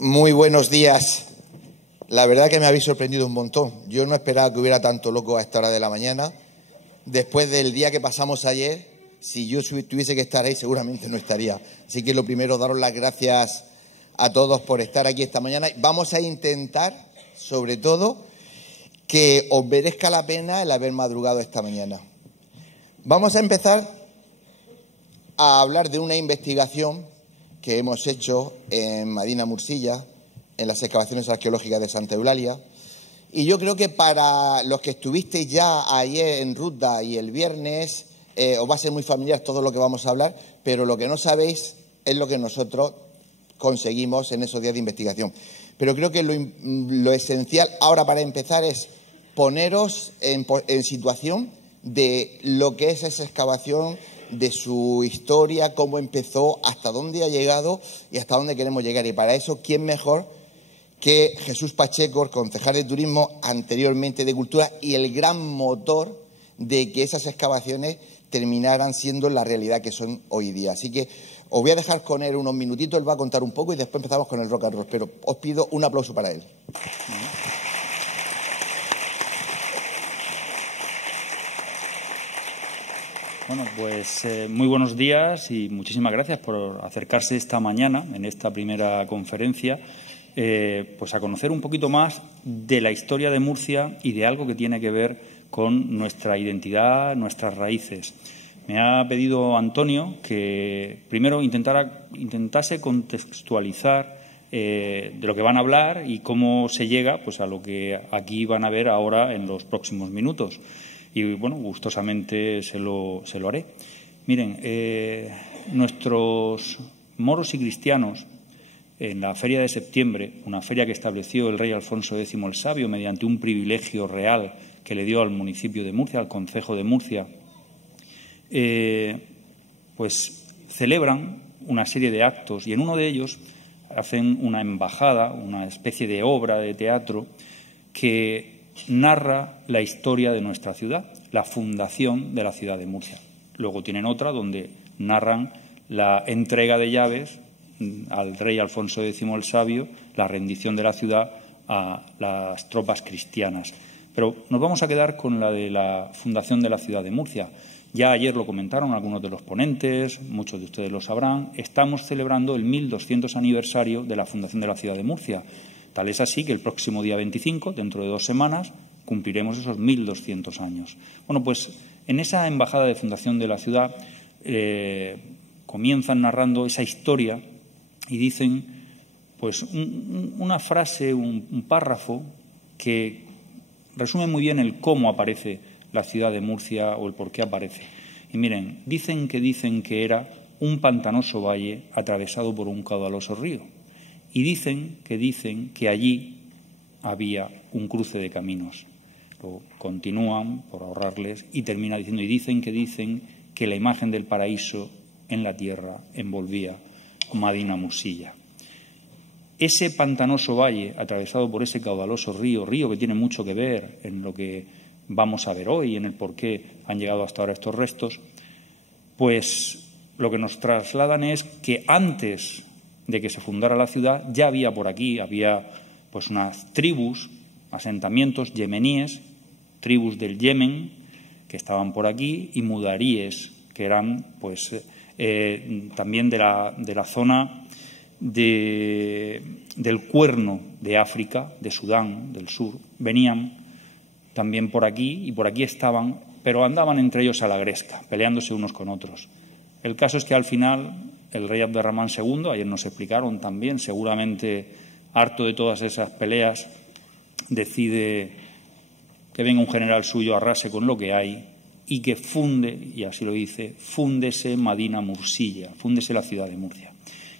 Muy buenos días. La verdad que me habéis sorprendido un montón. Yo no esperaba que hubiera tanto loco a esta hora de la mañana. Después del día que pasamos ayer, si yo tuviese que estar ahí, seguramente no estaría. Así que lo primero, daros las gracias a todos por estar aquí esta mañana. Vamos a intentar, sobre todo, que os merezca la pena el haber madrugado esta mañana. Vamos a empezar a hablar de una investigación que hemos hecho en Madina Mursilla, en las excavaciones arqueológicas de Santa Eulalia. Y yo creo que para los que estuvisteis ya ayer en Ruta y el viernes, os va a ser muy familiar todo lo que vamos a hablar, pero lo que no sabéis es lo que nosotros conseguimos en esos días de investigación. Pero creo que lo esencial ahora para empezar es poneros en situación de lo que es esa excavación, de su historia, cómo empezó, hasta dónde ha llegado y hasta dónde queremos llegar. Y para eso, ¿quién mejor que Jesús Pacheco, concejal de Turismo, anteriormente de Cultura, y el gran motor de que esas excavaciones terminaran siendo la realidad que son hoy día? Así que os voy a dejar con él unos minutitos, él va a contar un poco y después empezamos con el rock and roll, pero os pido un aplauso para él. Bueno, pues muy buenos días y muchísimas gracias por acercarse esta mañana, en esta primera conferencia, pues a conocer un poquito más de la historia de Murcia y de algo que tiene que ver con nuestra identidad, nuestras raíces. Me ha pedido Antonio que primero intentase contextualizar de lo que van a hablar y cómo se llega pues a lo que aquí van a ver ahora en los próximos minutos. Y, bueno, gustosamente se lo haré. Miren, nuestros moros y cristianos, en la Feria de Septiembre, una feria que estableció el rey Alfonso X el Sabio mediante un privilegio real que le dio al municipio de Murcia, al concejo de Murcia, pues celebran una serie de actos y en uno de ellos hacen una embajada, una especie de obra de teatro que narra la historia de nuestra ciudad, la fundación de la ciudad de Murcia. Luego tienen otra donde narran la entrega de llaves al rey Alfonso X el Sabio, la rendición de la ciudad a las tropas cristianas. Pero nos vamos a quedar con la de la fundación de la ciudad de Murcia. Ya ayer lo comentaron algunos de los ponentes, muchos de ustedes lo sabrán. Estamos celebrando el 1200 aniversario de la fundación de la ciudad de Murcia. Tal es así que el próximo día 25, dentro de 2 semanas, cumpliremos esos 1200 años. Bueno, pues en esa embajada de fundación de la ciudad comienzan narrando esa historia y dicen pues una frase, un párrafo que resume muy bien el cómo aparece la ciudad de Murcia o el por qué aparece. Y miren, dicen que era un pantanoso valle atravesado por un caudaloso río. Y dicen que allí había un cruce de caminos. Lo continúan por ahorrarles y termina diciendo, y dicen que la imagen del paraíso en la tierra envolvía Madina Mursilla. Ese pantanoso valle atravesado por ese caudaloso río que tiene mucho que ver en lo que vamos a ver hoy, en el por qué han llegado hasta ahora estos restos, pues lo que nos trasladan es que antes de que se fundara la ciudad, ya había por aquí, había pues unas tribus, asentamientos yemeníes, tribus del Yemen, que estaban por aquí, y mudaríes, que eran pues también de la zona del Cuerno de África, de Sudán, del sur, venían también por aquí, y por aquí estaban, pero andaban entre ellos a la gresca, peleándose unos con otros. El caso es que al final el rey Abderramán II, ayer nos explicaron también, seguramente harto de todas esas peleas, decide que venga un general suyo, arrase con lo que hay y que funde, y así lo dice, fúndese Madina Mursilla, fúndese la ciudad de Murcia.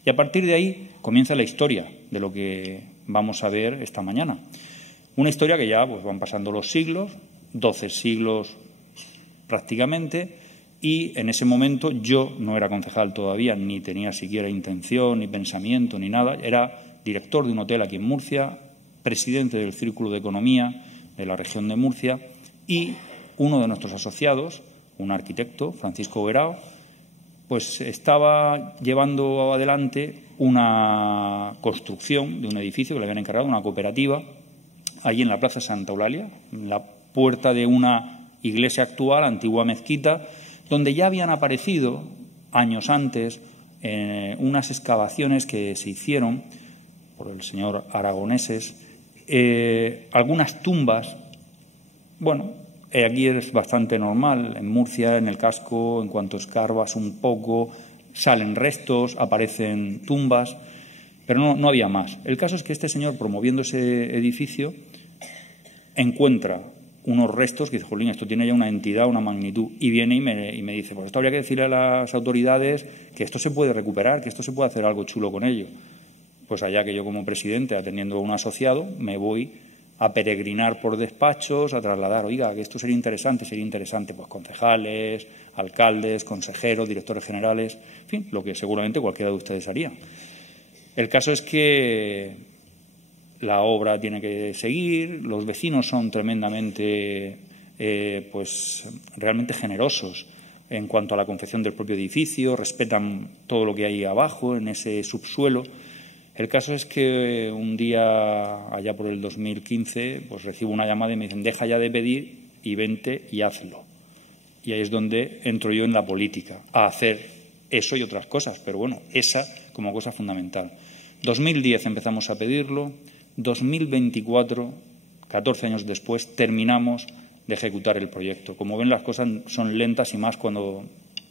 Y a partir de ahí comienza la historia de lo que vamos a ver esta mañana. Una historia que ya pues, van pasando los siglos, 12 siglos prácticamente, y en ese momento yo no era concejal todavía, ni tenía siquiera intención, ni pensamiento, ni nada. Era director de un hotel aquí en Murcia, presidente del Círculo de Economía de la región de Murcia y uno de nuestros asociados, un arquitecto, Francisco Guerao, pues estaba llevando adelante una construcción de un edificio que le habían encargado, una cooperativa, allí en la Plaza Santa Eulalia, en la puerta de una iglesia actual, antigua mezquita, donde ya habían aparecido años antes unas excavaciones que se hicieron por el señor Aragoneses, algunas tumbas. Bueno, aquí es bastante normal, en Murcia, en el casco, en cuanto escarbas un poco, salen restos, aparecen tumbas, pero no había más. El caso es que este señor, promoviendo ese edificio, encuentra unos restos que dice, jolín, esto tiene ya una entidad, una magnitud, y viene y me dice, pues esto habría que decirle a las autoridades que esto se puede recuperar, que esto se puede hacer algo chulo con ello. Pues allá que yo como presidente, atendiendo a un asociado, me voy a peregrinar por despachos, a trasladar, oiga, que esto sería interesante, pues concejales, alcaldes, consejeros, directores generales, en fin, lo que seguramente cualquiera de ustedes haría. El caso es que la obra tiene que seguir, los vecinos son tremendamente, pues realmente generosos en cuanto a la confección del propio edificio, respetan todo lo que hay abajo, en ese subsuelo. El caso es que un día, allá por el 2015, pues recibo una llamada y me dicen, deja ya de pedir y vente y hazlo. Y ahí es donde entro yo en la política, a hacer eso y otras cosas, pero bueno, esa como cosa fundamental. 2010 empezamos a pedirlo, 2024, 14 años después, terminamos de ejecutar el proyecto. Como ven, las cosas son lentas y más cuando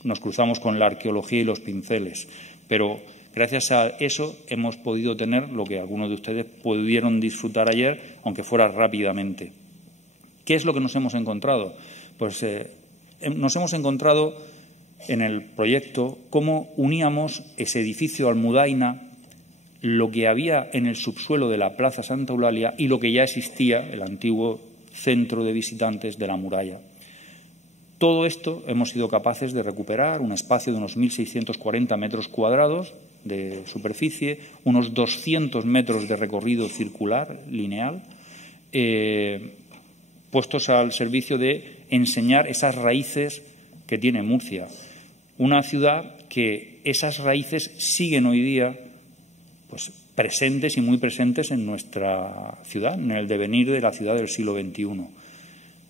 nos cruzamos con la arqueología y los pinceles, pero gracias a eso hemos podido tener lo que algunos de ustedes pudieron disfrutar ayer, aunque fuera rápidamente. ¿Qué es lo que nos hemos encontrado? Pues nos hemos encontrado en el proyecto cómo uníamos ese edificio Almudaina, lo que había en el subsuelo de la Plaza Santa Eulalia y lo que ya existía, el antiguo centro de visitantes de la muralla. Todo esto hemos sido capaces de recuperar, un espacio de unos 1.640 metros cuadrados de superficie, unos 200 metros de recorrido circular, lineal, puestos al servicio de enseñar esas raíces que tiene Murcia. Una ciudad que esas raíces siguen hoy día pues presentes y muy presentes en nuestra ciudad, en el devenir de la ciudad del siglo XXI.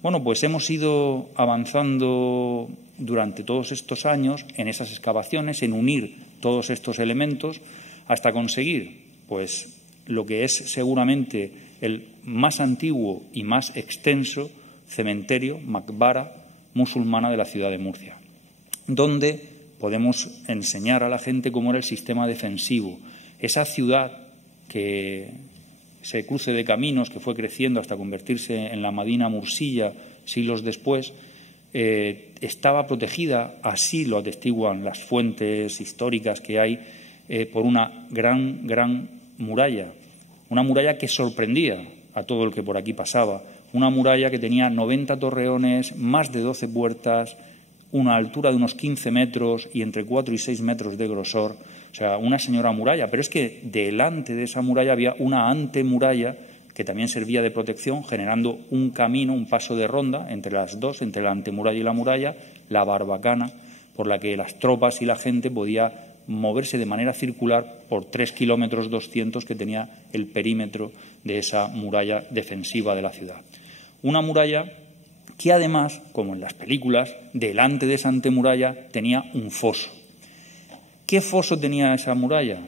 Bueno, pues hemos ido avanzando durante todos estos años en esas excavaciones, en unir todos estos elementos hasta conseguir pues lo que es seguramente el más antiguo y más extenso cementerio, maqbara musulmana de la ciudad de Murcia, donde podemos enseñar a la gente cómo era el sistema defensivo. Esa ciudad que ese cruce de caminos que fue creciendo hasta convertirse en la Madina Mursilla siglos después, estaba protegida, así lo atestiguan las fuentes históricas que hay, por una gran muralla. Una muralla que sorprendía a todo el que por aquí pasaba. Una muralla que tenía 90 torreones, más de 12 puertas, una altura de unos 15 metros y entre 4 y 6 metros de grosor. O sea, una señora muralla. Pero es que delante de esa muralla había una antemuralla que también servía de protección, generando un camino, un paso de ronda entre las dos, entre la antemuralla y la muralla, la barbacana, por la que las tropas y la gente podía moverse de manera circular por 3 kilómetros 200 que tenía el perímetro de esa muralla defensiva de la ciudad. Una muralla que además, como en las películas, delante de esa antemuralla tenía un foso. ¿Qué foso tenía esa muralla?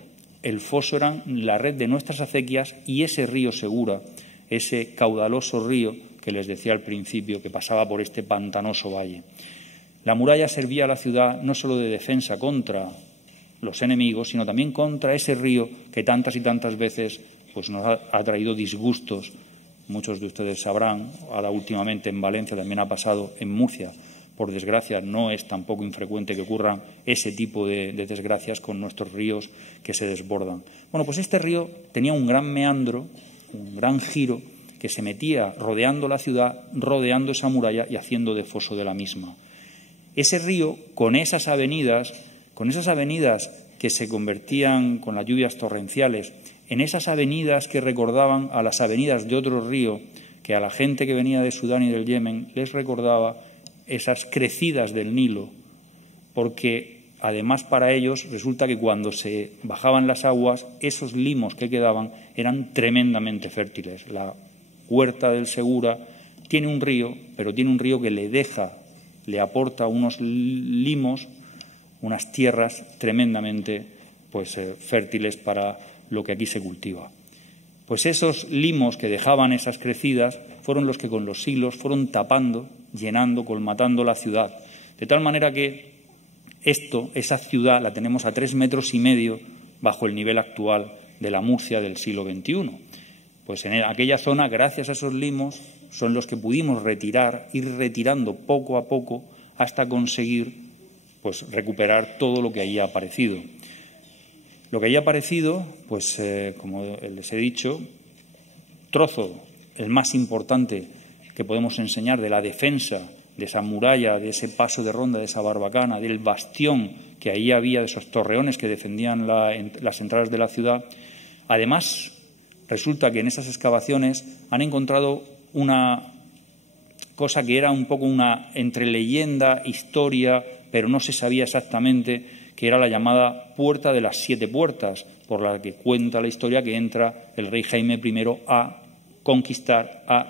El foso era la red de nuestras acequias y ese río Segura, ese caudaloso río que les decía al principio, que pasaba por este pantanoso valle. La muralla servía a la ciudad no solo de defensa contra los enemigos, sino también contra ese río que tantas y tantas veces pues, nos ha traído disgustos. Muchos de ustedes sabrán, ahora últimamente en Valencia también ha pasado, en Murcia. Por desgracia, no es tampoco infrecuente que ocurran ese tipo de desgracias con nuestros ríos que se desbordan. Bueno, pues este río tenía un gran meandro, un gran giro, que se metía rodeando la ciudad, rodeando esa muralla y haciendo de foso de la misma. Ese río, con esas avenidas que se convertían con las lluvias torrenciales, en esas avenidas que recordaban a las avenidas de otro río, que a la gente que venía de Sudán y del Yemen les recordaba esas crecidas del Nilo, porque además para ellos resulta que cuando se bajaban las aguas, esos limos que quedaban eran tremendamente fértiles. La huerta del Segura tiene un río, pero tiene un río que le aporta unos limos, unas tierras tremendamente fértiles para lo que aquí se cultiva. Pues esos limos que dejaban esas crecidas fueron los que con los siglos fueron tapando, llenando, colmatando la ciudad. De tal manera que esa ciudad la tenemos a 3,5 metros bajo el nivel actual de la Murcia del siglo XXI. Pues en aquella zona, gracias a esos limos, son los que pudimos ir retirando poco a poco hasta conseguir recuperar todo lo que allí ha aparecido. Lo que allí ha aparecido, como les he dicho, trozo, el más importante que podemos enseñar de la defensa de esa muralla, de ese paso de ronda, de esa barbacana, del bastión que ahí había, de esos torreones que defendían las entradas de la ciudad. Además, resulta que en esas excavaciones han encontrado una cosa que era un poco entre leyenda, historia, pero no se sabía exactamente, que era la llamada Puerta de las 7 Puertas, por la que cuenta la historia que entra el rey Jaime I a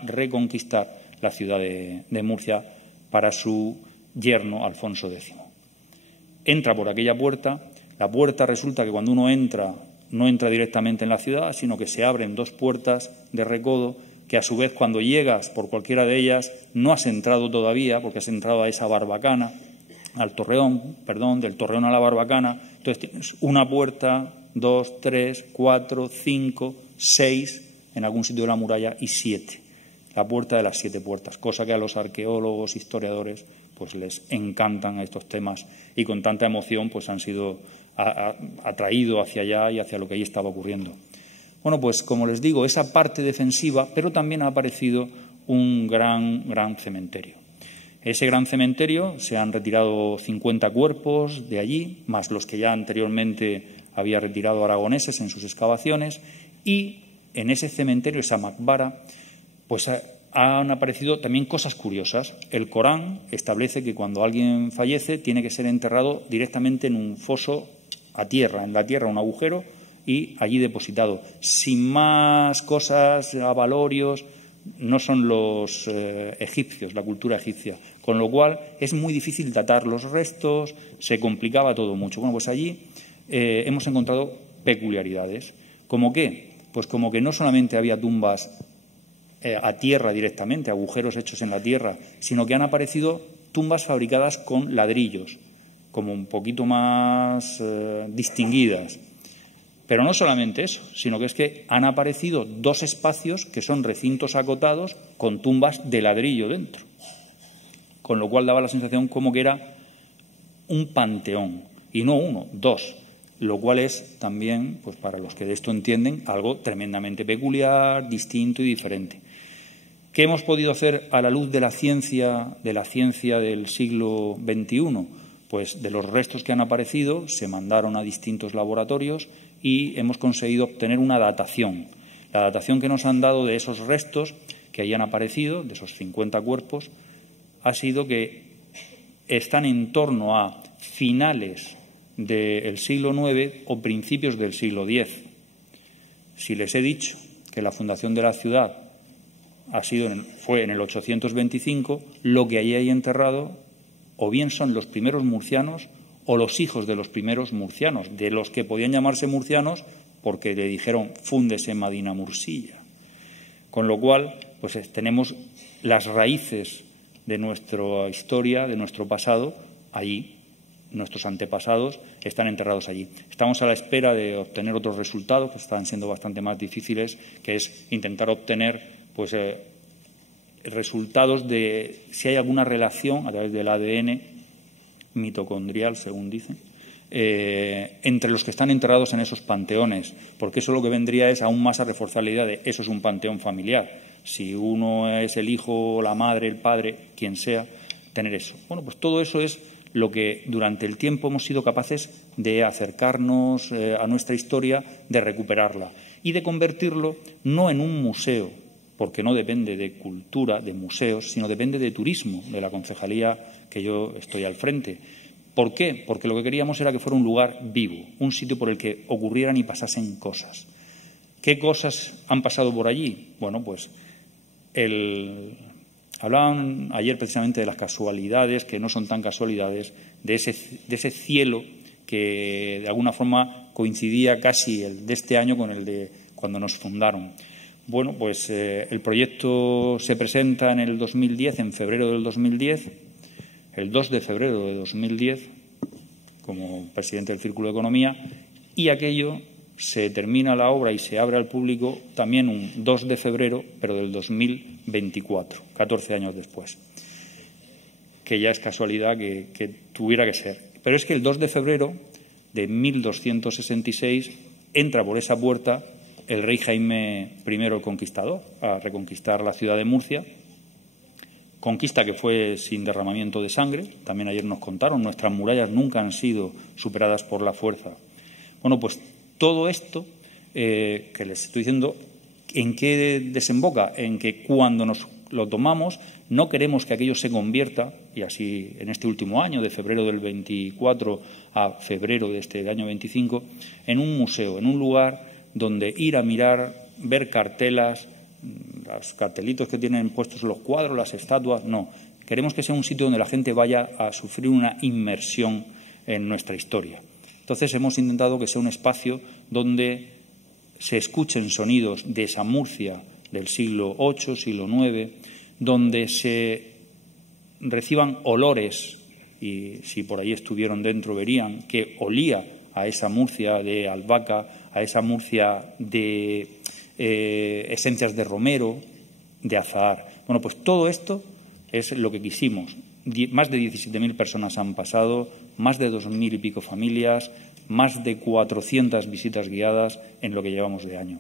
reconquistar la ciudad de Murcia para su yerno Alfonso X. Entra por aquella puerta. La puerta resulta que cuando uno entra, no entra directamente en la ciudad, sino que se abren 2 puertas de recodo que a su vez cuando llegas por cualquiera de ellas no has entrado todavía porque has entrado a esa barbacana, del torreón a la barbacana. Entonces tienes una puerta, 2, 3, 4, 5, 6 en algún sitio de la muralla y 7. La puerta de las 7 puertas, cosa que a los arqueólogos, historiadores, les encantan estos temas y con tanta emoción han sido atraídos hacia allá y hacia lo que allí estaba ocurriendo. Bueno, como les digo, esa parte defensiva, pero también ha aparecido un gran cementerio. Ese gran cementerio se han retirado 50 cuerpos de allí, más los que ya anteriormente había retirado aragoneses en sus excavaciones, y en ese cementerio, esa maqbara, han aparecido también cosas curiosas. El Corán establece que cuando alguien fallece tiene que ser enterrado directamente en un foso en la tierra, un agujero, y allí depositado, sin más cosas, avalorios. No son los egipcios, la cultura egipcia, con lo cual es muy difícil datar los restos, se complicaba todo mucho. Bueno, allí hemos encontrado peculiaridades. ¿Cómo qué? Como que no solamente había tumbas a tierra directamente, agujeros hechos en la tierra, sino que han aparecido tumbas fabricadas con ladrillos, como un poquito más distinguidas. Pero no solamente eso, sino que es que han aparecido 2 espacios que son recintos acotados con tumbas de ladrillo dentro, con lo cual daba la sensación como que era un panteón, y no 1, 2, lo cual es también, para los que de esto entienden, algo tremendamente peculiar, distinto y diferente. ¿Qué hemos podido hacer a la luz de la ciencia del siglo XXI? De los restos que han aparecido se mandaron a distintos laboratorios y hemos conseguido obtener una datación. La datación que nos han dado de esos restos que hayan aparecido, de esos 50 cuerpos, ha sido que están en torno a finales del siglo IX o principios del siglo X. Si les he dicho que la fundación de la ciudad fue en el 825, lo que allí hay enterrado o bien son los primeros murcianos o los hijos de los primeros murcianos, de los que podían llamarse murcianos porque le dijeron fúndese Madina Mursilla. Con lo cual, tenemos las raíces de nuestra historia, de nuestro pasado, allí. Nuestros antepasados están enterrados allí. Estamos a la espera de obtener otros resultados que están siendo bastante más difíciles, que es intentar obtener resultados de si hay alguna relación a través del ADN mitocondrial, según dicen, entre los que están enterrados en esos panteones, porque eso lo que vendría es aún más a reforzar la idea de eso es un panteón familiar. Si uno es el hijo, la madre, el padre, quien sea, tener eso. Bueno, todo eso es lo que durante el tiempo hemos sido capaces de acercarnos a nuestra historia, de recuperarla y de convertirlo no en un museo, porque no depende de cultura, de museos, sino depende de turismo, de la concejalía que yo estoy al frente. ¿Por qué? Porque lo que queríamos era que fuera un lugar vivo, un sitio por el que ocurrieran y pasasen cosas. ¿Qué cosas han pasado por allí? Bueno, pues hablaban ayer precisamente de las casualidades, que no son tan casualidades, de ese cielo que de alguna forma coincidía casi el de este año con el de cuando nos fundaron. Bueno, pues el proyecto se presenta en el 2010, en febrero del 2010, el 2 de febrero de 2010, como presidente del Círculo de Economía, y aquello se termina la obra y se abre al público también un 2 de febrero, pero del 2024, 14 años después, que ya es casualidad que tuviera que ser. Pero es que el 2 de febrero de 1266 entra por esa puerta el rey Jaime I el Conquistador a reconquistar la ciudad de Murcia, conquista que fue sin derramamiento de sangre. También ayer nos contaron, nuestras murallas nunca han sido superadas por la fuerza. Bueno, pues todo esto que les estoy diciendo, ¿en qué desemboca? En que cuando nos lo tomamos no queremos que aquello se convierta, y así en este último año, de febrero del 24 a febrero de este año 25, en un museo, en un lugar donde ir a mirar, ver cartelas, los cartelitos que tienen puestos los cuadros, las estatuas. No, queremos que sea un sitio donde la gente vaya a sufrir una inmersión en nuestra historia. Entonces hemos intentado que sea un espacio donde se escuchen sonidos de esa Murcia del siglo VIII, siglo IX, donde se reciban olores, y si por ahí estuvieron dentro verían que olía a esa Murcia de albahaca, a esa Murcia de esencias de romero, de azahar. Bueno, pues todo esto es lo que quisimos. Más de 17.000 personas han pasado, más de 2.000 y pico familias, más de 400 visitas guiadas en lo que llevamos de año.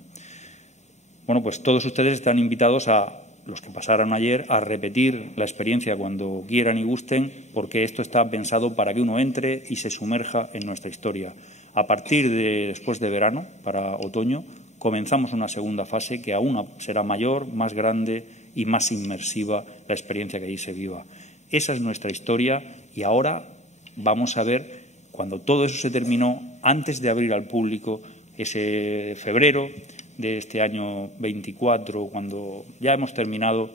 Bueno, pues todos ustedes están invitados, a los que pasaron ayer, a repetir la experiencia cuando quieran y gusten, porque esto está pensado para que uno entre y se sumerja en nuestra historia. A partir de después de verano, para otoño, comenzamos una segunda fase que aún será mayor, más grande y más inmersiva la experiencia que allí se viva. Esa es nuestra historia y ahora vamos a ver, cuando todo eso se terminó, antes de abrir al público, ese febrero de este año 24, cuando ya hemos terminado,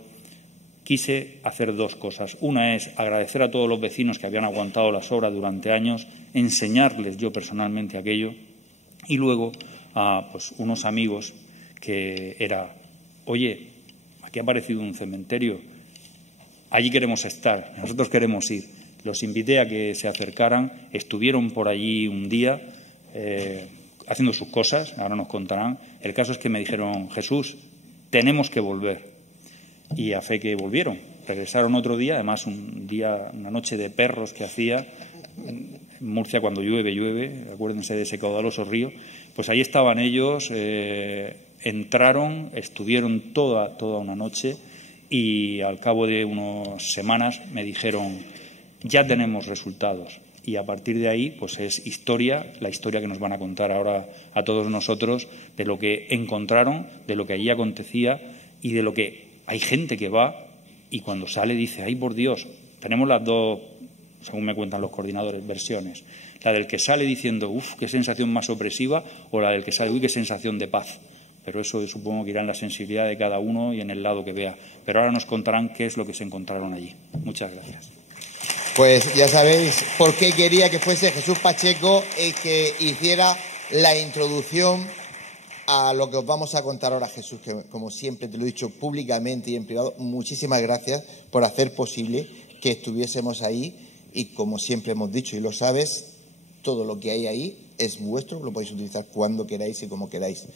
quise hacer dos cosas. Una es agradecer a todos los vecinos que habían aguantado las obras durante años, enseñarles yo personalmente aquello, y luego a unos amigos que era, oye, aquí ha aparecido un cementerio, allí queremos estar, nosotros queremos ir. Los invité a que se acercaran, estuvieron por allí un día haciendo sus cosas, ahora nos contarán. El caso es que me dijeron, Jesús, tenemos que volver. Y a fe que volvieron. Regresaron otro día, además una noche de perros que hacía. En Murcia cuando llueve, acuérdense de ese caudaloso río. Pues ahí estaban ellos, entraron, estuvieron toda una noche y al cabo de unas semanas me dijeron, ya tenemos resultados. Y a partir de ahí, pues es historia, la historia que nos van a contar ahora a todos nosotros, de lo que encontraron, de lo que allí acontecía y de lo que hay gente que va y cuando sale dice, ¡ay, por Dios! Tenemos las dos, según me cuentan los coordinadores, versiones. La del que sale diciendo, ¡uf, qué sensación más opresiva! O la del que sale, ¡uy, qué sensación de paz! Pero eso supongo que irá en la sensibilidad de cada uno y en el lado que vea. Pero ahora nos contarán qué es lo que se encontraron allí. Muchas gracias. Pues ya sabéis por qué quería que fuese Jesús Pacheco el que hiciera la introducción a lo que os vamos a contar ahora, Jesús, que como siempre te lo he dicho públicamente y en privado, muchísimas gracias por hacer posible que estuviésemos ahí y como siempre hemos dicho y lo sabes, todo lo que hay ahí es vuestro, lo podéis utilizar cuando queráis y como queráis.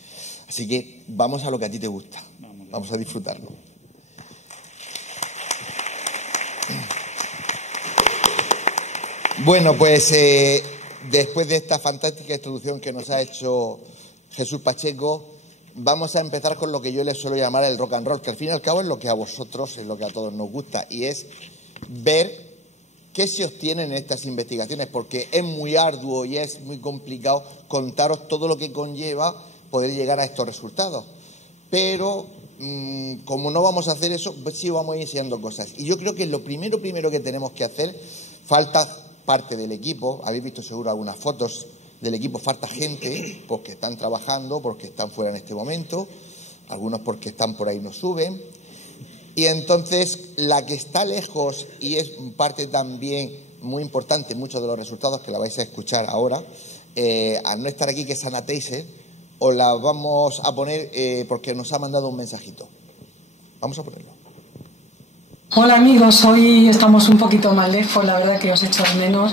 Así que vamos a lo que a ti te gusta, vamos a disfrutarlo. Bueno, pues después de esta fantástica introducción que nos ha hecho Jesús Pacheco, vamos a empezar con lo que yo les suelo llamar el rock and roll, que al fin y al cabo es lo que a vosotros, es lo que a todos nos gusta, y es ver qué se obtiene en estas investigaciones, porque es muy arduo y es muy complicado contaros todo lo que conlleva poder llegar a estos resultados. Pero como no vamos a hacer eso, pues sí vamos a ir enseñando cosas. Y yo creo que lo primero que tenemos que hacer, falta parte del equipo. Habéis visto seguro algunas fotos del equipo. Falta gente porque están trabajando, porque están fuera en este momento, algunos porque están por ahí no suben. Y entonces la que está lejos, y es parte también muy importante, muchos de los resultados que la vais a escuchar ahora, al no estar aquí, que es Ana Teiser, os la vamos a poner porque nos ha mandado un mensajito. Vamos a ponerlo. Hola amigos, hoy estamos un poquito más lejos, la verdad que os echo de menos.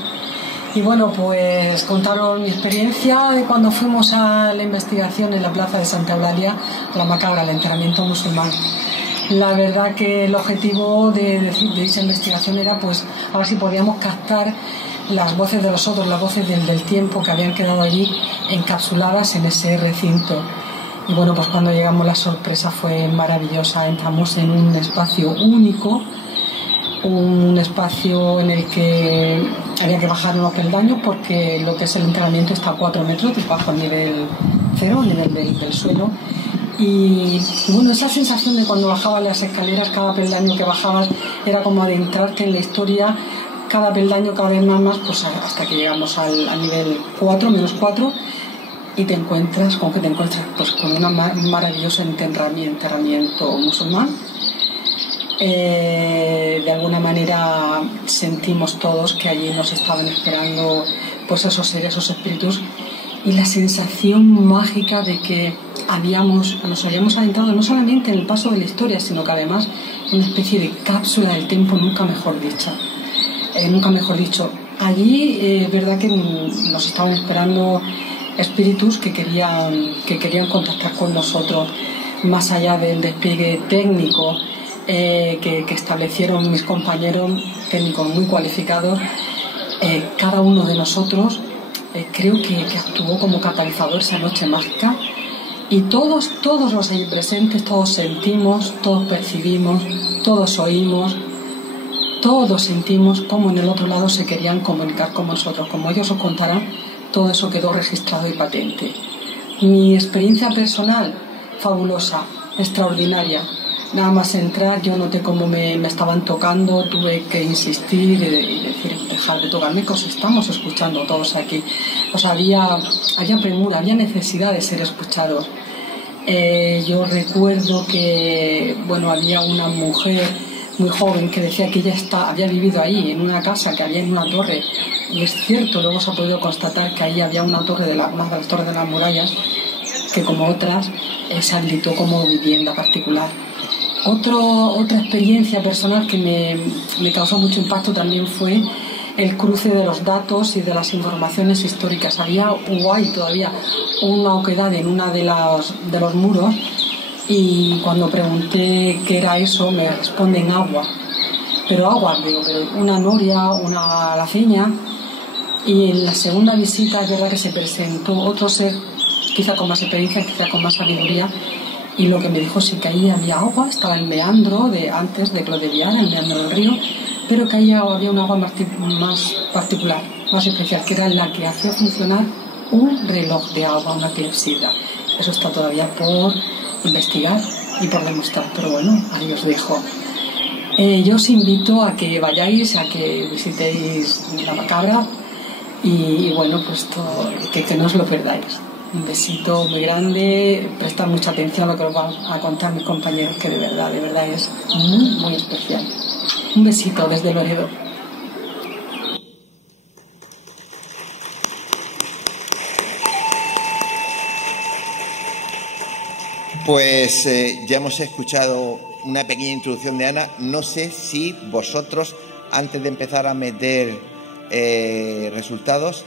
Y bueno, pues contaros mi experiencia de cuando fuimos a la investigación en la plaza de Santa Eulalia, la macabra, el enterramiento musulmán. La verdad que el objetivo de dicha investigación era pues a ver si podíamos captar las voces de los otros, las voces del tiempo que habían quedado allí encapsuladas en ese recinto. Y bueno, pues cuando llegamos la sorpresa fue maravillosa. Entramos en un espacio único, un espacio en el que había que bajar unos peldaños porque lo que es el enterramiento está a 4 metros bajo el nivel cero, el nivel del suelo. Y bueno, esa sensación de cuando bajabas las escaleras, cada peldaño que bajabas era como adentrarte en la historia, cada peldaño cada vez más, pues hasta que llegamos al nivel 4, menos 4, y te encuentras con pues con un maravilloso enterramiento musulmán. De alguna manera sentimos todos que allí nos estaban esperando pues esos seres, esos espíritus, y la sensación mágica de que nos habíamos adentrado no solamente en el paso de la historia, sino que además en una especie de cápsula del tiempo, nunca mejor dicho. Allí es verdad que nos estaban esperando espíritus que querían contactar con nosotros, más allá del despliegue técnico que establecieron mis compañeros técnicos muy cualificados. Cada uno de nosotros creo que actuó como catalizador esa noche mágica, y todos los ahí presentes, todos sentimos, todos percibimos, todos oímos, todos sentimos cómo en el otro lado se querían comunicar con nosotros. Como ellos os contarán, todo eso quedó registrado y patente. Mi experiencia personal, fabulosa, extraordinaria. Nada más entrar yo noté cómo me estaban tocando, tuve que insistir y decir, dejad de tocarme, que os estamos escuchando todos aquí. O sea, había premura, había necesidad de ser escuchados. Yo recuerdo que había una mujer muy joven que decía que ella había vivido ahí, en una casa que había en una torre, y es cierto, luego se ha podido constatar que ahí había una de las torres de las murallas, que como otras se habilitó como vivienda particular. Otra experiencia personal que me causó mucho impacto también fue el cruce de los datos y de las informaciones históricas. Hay todavía una oquedad en una de los muros, y cuando pregunté qué era eso me responden agua. Pero agua, digo, pero una noria, una alaceña. Y en la segunda visita es verdad que se presentó otro ser, quizá con más experiencia, quizá con más sabiduría, y lo que me dijo sí que ahí había agua, estaba el meandro antes de Clodeliar, el meandro del río, pero que ahí había un agua más particular, más especial, que era la que hacía funcionar un reloj de agua, una clepsidra. Eso está todavía por investigar y por demostrar, pero bueno, ahí os dejo. Yo os invito a que vayáis, a que visitéis la macabra, y bueno, pues que no os lo perdáis. Un besito muy grande, prestad mucha atención a lo que os van a contar mis compañeros, que de verdad es muy, muy especial. Un besito desde Loredo. Pues ya hemos escuchado una pequeña introducción de Ana. No sé si vosotros, antes de empezar a meter resultados,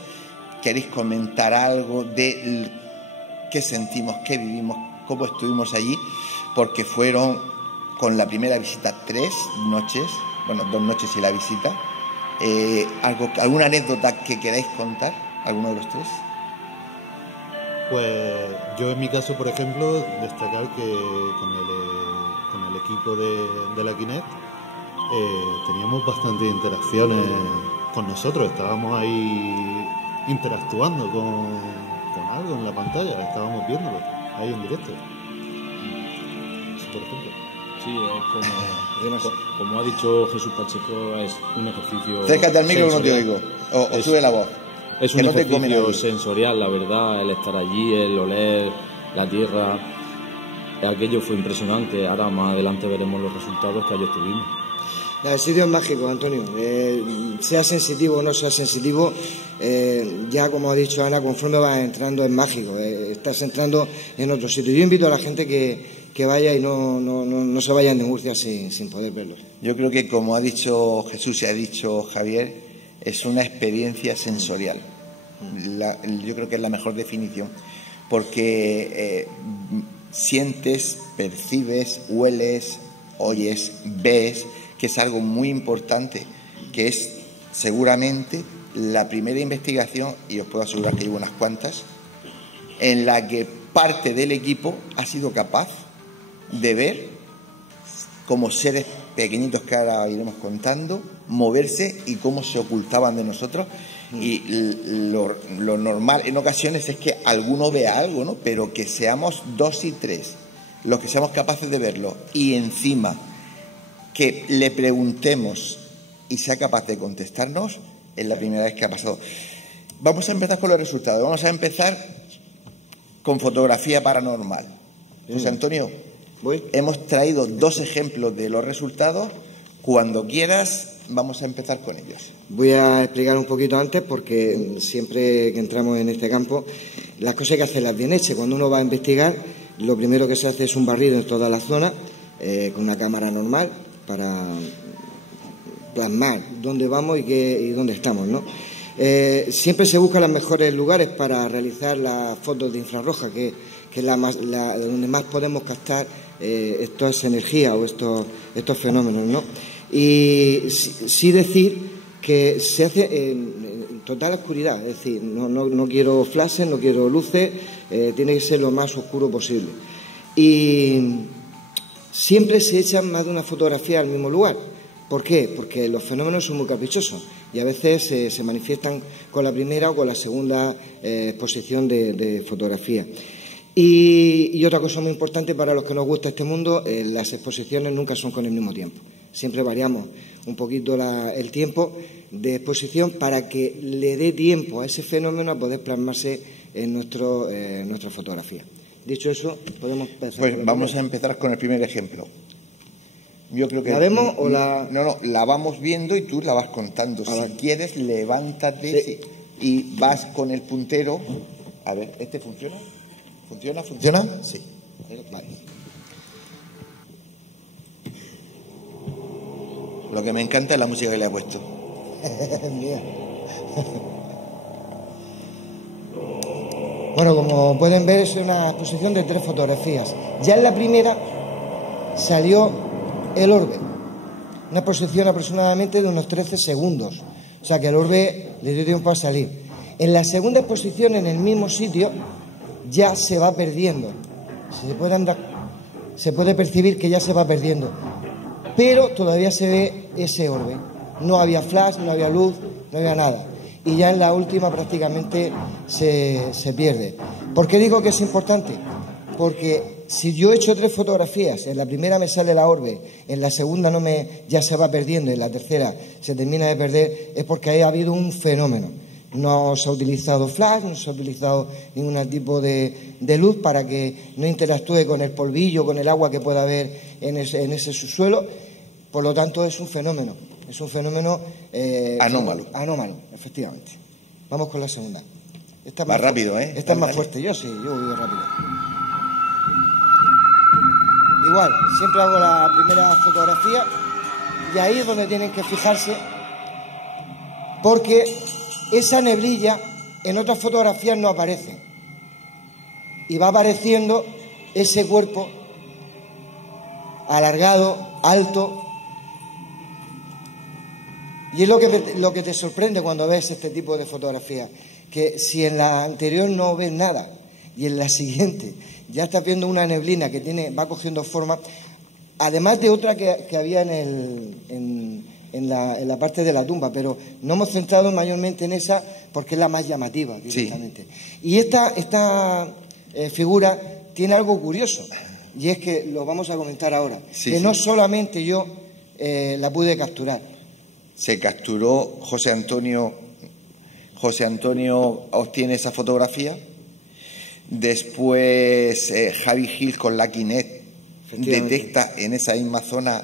queréis comentar algo de qué sentimos, qué vivimos, cómo estuvimos allí, porque fueron con la primera visita 3 noches, 2 noches y la visita. ¿Alguna anécdota que queráis contar, alguno de los tres? Pues yo en mi caso, por ejemplo, destacar que con el equipo de la Quinet teníamos bastantes interacciones con nosotros, estábamos ahí interactuando con algo en la pantalla, estábamos viéndolo ahí en directo, por ejemplo. Sí, como ha dicho Jesús Pacheco, es un ejercicio... Acércate al micro que no te oigo, o sube la voz. Es un ejercicio sensorial, la verdad, el estar allí, el oler la tierra. Aquello fue impresionante. Ahora más adelante veremos los resultados que ayer tuvimos. El sitio es mágico, Antonio. Sea sensitivo o no sea sensitivo, ya como ha dicho Ana, conforme vas entrando es mágico. Estás entrando en otro sitio. Yo invito a la gente que vaya y no se vayan de Murcia sin poder verlo. Yo creo que, como ha dicho Jesús y ha dicho Javier, es una experiencia sensorial. Yo creo que es la mejor definición, porque sientes, percibes, hueles, oyes, ves, que es algo muy importante, que es seguramente la primera investigación, y os puedo asegurar que llevo unas cuantas, en la que parte del equipo ha sido capaz de ver como seres pequeñitos que ahora iremos contando, moverse y cómo se ocultaban de nosotros. Y lo normal en ocasiones es que alguno vea algo, ¿no? Pero que seamos 2 y 3 los que seamos capaces de verlo, y encima que le preguntemos y sea capaz de contestarnos, es la primera vez que ha pasado. Vamos a empezar con los resultados. Vamos a empezar con fotografía paranormal. José Antonio, hemos traído 2 ejemplos de los resultados. Cuando quieras, vamos a empezar con ellos. Voy a explicar un poquito antes, porque siempre que entramos en este campo, las cosas hay que hacerlas bien hechas. Cuando uno va a investigar, lo primero que se hace es un barrido en toda la zona, con una cámara normal, para plasmar dónde vamos y dónde estamos, ¿no? Siempre se buscan los mejores lugares para realizar las fotos de infrarroja, que es donde más podemos captar estas energías o estos fenómenos, ¿no? Y sí decir que se hace en total oscuridad, es decir, no quiero flashes, no quiero luces, tiene que ser lo más oscuro posible. Y siempre se echan más de una fotografía al mismo lugar. ¿Por qué? Porque los fenómenos son muy caprichosos y a veces se manifiestan con la primera o con la segunda exposición de fotografía. Y otra cosa muy importante para los que nos gusta este mundo, las exposiciones nunca son con el mismo tiempo. Siempre variamos un poquito el tiempo de exposición para que le dé tiempo a ese fenómeno a poder plasmarse en nuestra fotografía. Dicho eso, podemos empezar. Pues vamos a empezar con el primer ejemplo. Yo creo que ¿La vemos o la...? No, la vamos viendo y tú la vas contando. Si quieres, levántate y vas con el puntero. A ver, ¿este funciona? ¿Funciona? Sí. Vale. Lo que me encanta es la música que le ha puesto. Mía. Bueno, como pueden ver, es una exposición de 3 fotografías. Ya en la primera salió el orbe, una exposición aproximadamente de unos 13 segundos, o sea que el orbe le dio tiempo a salir. En la segunda exposición, en el mismo sitio, ya se va perdiendo, se puede percibir que ya se va perdiendo, pero todavía se ve ese orbe. No había flash, no había luz, no había nada, y ya en la última prácticamente se pierde. ¿Por qué digo que es importante? Porque si yo he hecho 3 fotografías, en la primera me sale la orbe, en la segunda ya se va perdiendo, en la tercera se termina de perder, es porque ahí ha habido un fenómeno. No se ha utilizado flash, no se ha utilizado ningún tipo de luz para que no interactúe con el polvillo, con el agua que pueda haber en ese subsuelo. Por lo tanto, es un fenómeno anómalo, efectivamente. Vamos con la segunda. Esta es más rápido, ¿eh? Esta es más fuerte. Yo voy rápido. Igual, siempre hago la primera fotografía y ahí es donde tienen que fijarse, porque esa neblilla en otras fotografías no aparece y va apareciendo ese cuerpo alargado, alto, y es lo que te sorprende cuando ves este tipo de fotografías, que si en la anterior no ves nada y en la siguiente ya estás viendo una neblina que va cogiendo forma, además de otra que había en la parte de la tumba, pero no hemos centrado mayormente en esa porque es la más llamativa directamente. Sí. Y esta figura tiene algo curioso, y es que lo vamos a comentar ahora, Sí, que sí. no solamente yo la pude capturar. Se capturó José Antonio obtiene esa fotografía. Después Javi Gil con la Kinect detecta en esa misma zona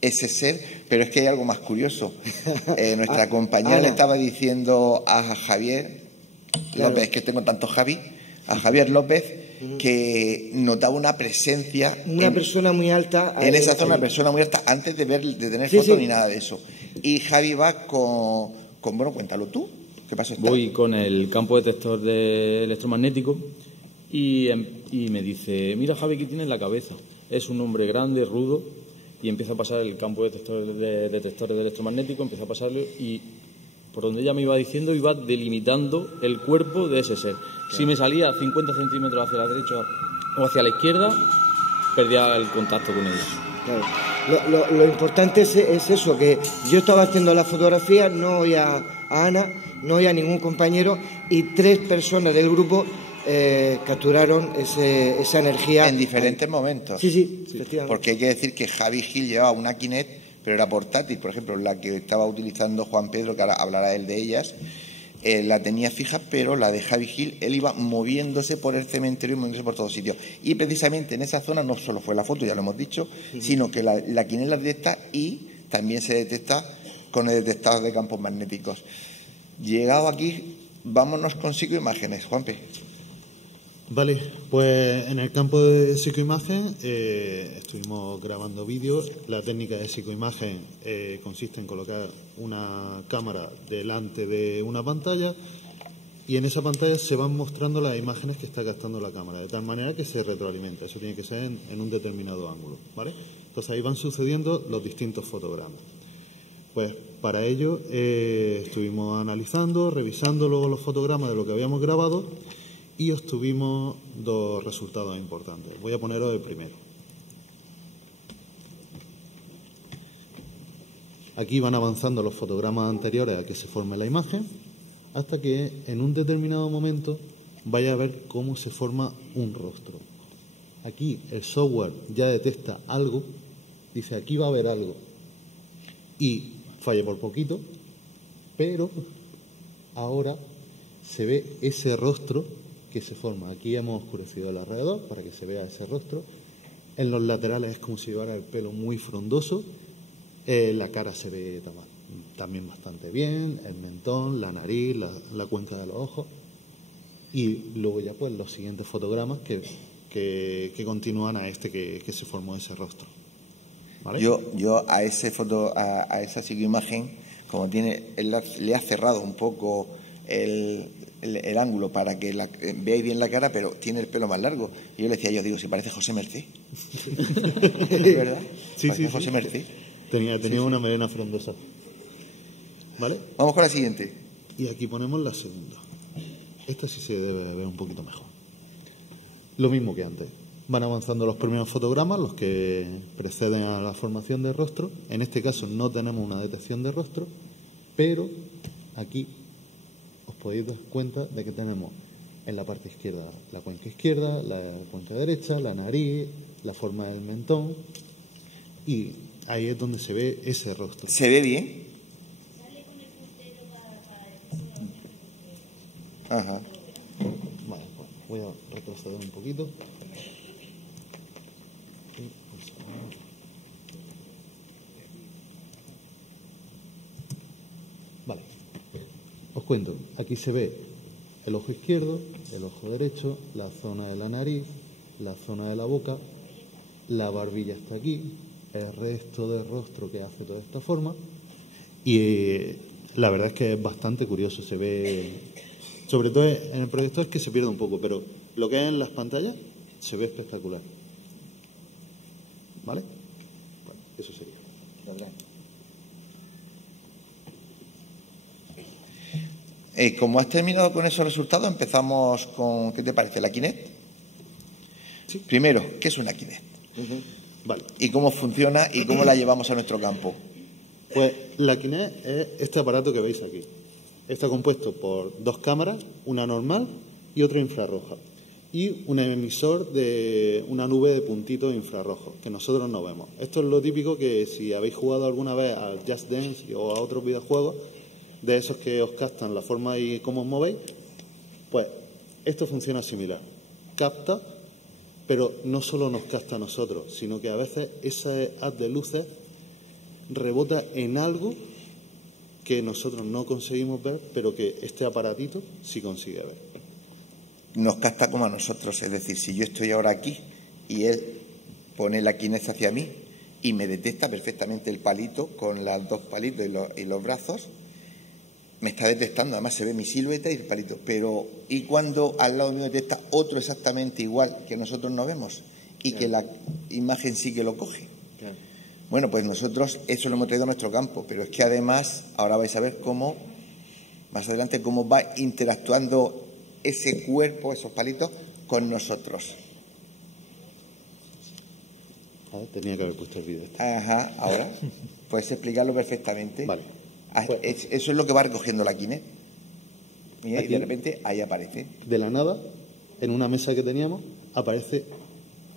ese ser, pero es que hay algo más curioso. Nuestra compañera le estaba diciendo a Javier López, es que tengo tanto Javi, a Javier López, que notaba una presencia, persona muy alta en esa zona, una persona muy alta, antes de tener Sí, fotos sí. ni nada de eso. Y Javi va con bueno, cuéntalo tú, ¿qué pasó? Voy con el campo detector de electromagnético y me dice, mira Javi, ¿qué tiene en la cabeza? Es un hombre grande, rudo, y empieza a pasar el campo de detectores de electromagnético, empieza a pasarlo y por donde ella me iba diciendo iba delimitando el cuerpo de ese ser. Claro. Si me salía 50 centímetros hacia la derecha o hacia la izquierda, perdía el contacto con ella. Claro. Lo importante es eso, que yo estaba haciendo la fotografía, no oía a Ana, no oía a ningún compañero, y 3 personas del grupo capturaron esa energía. En diferentes momentos. Sí, efectivamente. Porque hay que decir que Javi Gil llevaba una Kinect, pero era portátil. Por ejemplo, la que estaba utilizando Juan Pedro, que ahora hablará él de ellas, la tenía fija, pero la de Javi Gil, él iba moviéndose por el cementerio y moviéndose por todos sitios. Y precisamente en esa zona no solo fue la foto, ya lo hemos dicho, sino que la Kinect la detecta y también se detecta con el detectador de campos magnéticos. Llegado aquí, vámonos con psicoimágenes, Juanpe. Vale, pues en el campo de psicoimagen estuvimos grabando vídeos. La técnica de psicoimagen consiste en colocar una cámara delante de una pantalla y en esa pantalla se van mostrando las imágenes que está captando la cámara, de tal manera que se retroalimenta. Eso tiene que ser en un determinado ángulo, ¿vale? Entonces ahí van sucediendo los distintos fotogramas. Pues para ello estuvimos analizando, revisando luego los fotogramas de lo que habíamos grabado y obtuvimos 2 resultados importantes. Voy a poneros el primero. Aquí van avanzando los fotogramas anteriores a que se forme la imagen, hasta que en un determinado momento vaya a ver cómo se forma un rostro. Aquí el software ya detecta algo, dice aquí va a haber algo, y falla por poquito, pero ahora se ve ese rostro que se forma. Aquí hemos oscurecido el alrededor para que se vea ese rostro. En los laterales es como si llevara el pelo muy frondoso. La cara se ve también bastante bien, el mentón, la nariz, la cuenca de los ojos. Y luego ya pues los siguientes fotogramas que continúan a que se formó ese rostro. ¿Vale? Yo a esa psicoimagen, como le ha cerrado un poco el ángulo para que veáis bien la cara, pero tiene el pelo más largo. Y yo le decía, si parece José Mercé. ¿Verdad? Sí, José Mercé. Tenía una melena frondosa. ¿Vale? Vamos con la siguiente. Y aquí ponemos la segunda. Esta sí se debe ver un poquito mejor. Lo mismo que antes. Van avanzando los primeros fotogramas, los que preceden a la formación del rostro. En este caso no tenemos una detección de rostro, pero aquí os podéis dar cuenta de que tenemos en la parte izquierda la cuenca izquierda, la cuenca derecha, la nariz, la forma del mentón, y ahí es donde se ve ese rostro. ¿Se ve bien? Ajá. Vale, pues voy a retroceder un poquito. Vale. Os cuento, aquí se ve el ojo izquierdo, el ojo derecho, la zona de la nariz, la zona de la boca, la barbilla está aquí, el resto del rostro que hace toda esta forma, y la verdad es que es bastante curioso, se ve, sobre todo en el proyector es que se pierde un poco, pero lo que hay en las pantallas se ve espectacular. ¿Vale? Bueno, eso sería. Como has terminado con esos resultados, empezamos con, ¿qué te parece? ¿La Kinect? Sí. Primero, ¿qué es una Kinect? Vale. ¿Y cómo funciona y cómo la llevamos a nuestro campo? Pues la Kinect es este aparato que veis aquí. Está compuesto por 2 cámaras, una normal y otra infrarroja. y un emisor de una nube de puntitos infrarrojos que nosotros no vemos. Esto es lo típico que si habéis jugado alguna vez al Just Dance o a otros videojuegos, de esos que os captan la forma y cómo os movéis, pues esto funciona similar. Capta, pero no solo nos capta a nosotros, sino que a veces ese haz de luces rebota en algo que nosotros no conseguimos ver, pero que este aparatito sí consigue ver. Nos capta como a nosotros, es decir, si yo estoy ahora aquí y él pone la Kinect hacia mí y me detecta perfectamente el palito con los dos palitos y los brazos, me está detectando, además se ve mi silueta y el palito, pero ¿y cuando al lado mío detecta otro exactamente igual que nosotros no vemos y que la imagen sí que lo coge? Bueno, pues nosotros eso lo hemos traído a nuestro campo, pero es que además ahora vais a ver cómo, más adelante, cómo va interactuando ese cuerpo, esos palitos, con nosotros. Tenía que haber puesto el vídeo. Ajá, ahora puedes explicarlo perfectamente. Vale. Eso es lo que va recogiendo la Kinect. Y Aquí, de repente ahí aparece. De la nada, en una mesa que teníamos, aparece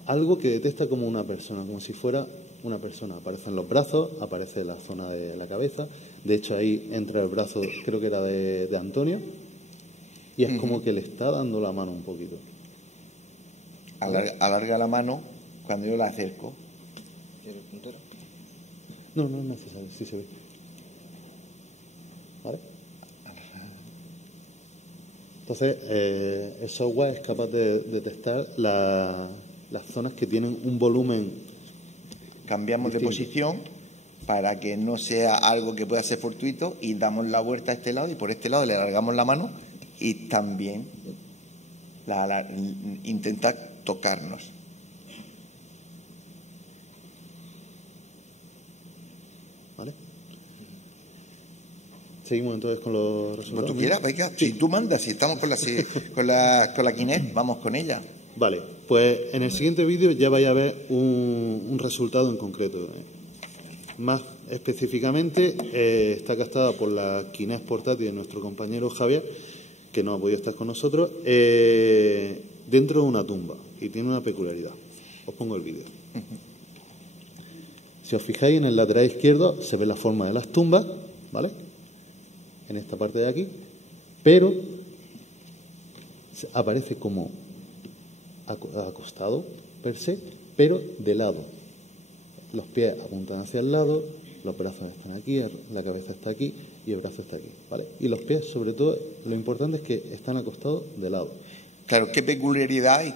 algo que detecta como una persona, como si fuera una persona. Aparecen los brazos, aparece la zona de la cabeza. De hecho, ahí entra el brazo, creo que era de Antonio. Y es como que le está dando la mano un poquito. Alarga la mano cuando yo la acerco. ¿Quieres puntero? No, no es necesario, sí se ve. ¿Vale? Entonces, el software es capaz de detectar las zonas que tienen un volumen. Cambiamos distinto de posición para que no sea algo que pueda ser fortuito y damos la vuelta a este lado y por este lado le alargamos la mano y también intentar tocarnos. ¿Vale? Seguimos entonces con los resultados. Como tú quieras, venga. Sí. Si tú mandas, si estamos con la Kinect, vamos con ella. Vale, pues en el siguiente vídeo ya vais a ver un resultado en concreto. Más específicamente, está captada por la Kinect portátil de nuestro compañero Javier, que no ha podido estar con nosotros, dentro de una tumba. Y tiene una peculiaridad. Os pongo el vídeo. Si os fijáis, en el lateral izquierdo se ve la forma de las tumbas, ¿vale? En esta parte de aquí, pero aparece como acostado per se, pero de lado. Los pies apuntan hacia el lado, los brazos están aquí, la cabeza está aquí y el brazo está aquí, ¿vale? Y los pies, sobre todo, lo importante es que están acostados de lado. Claro, qué peculiaridad hay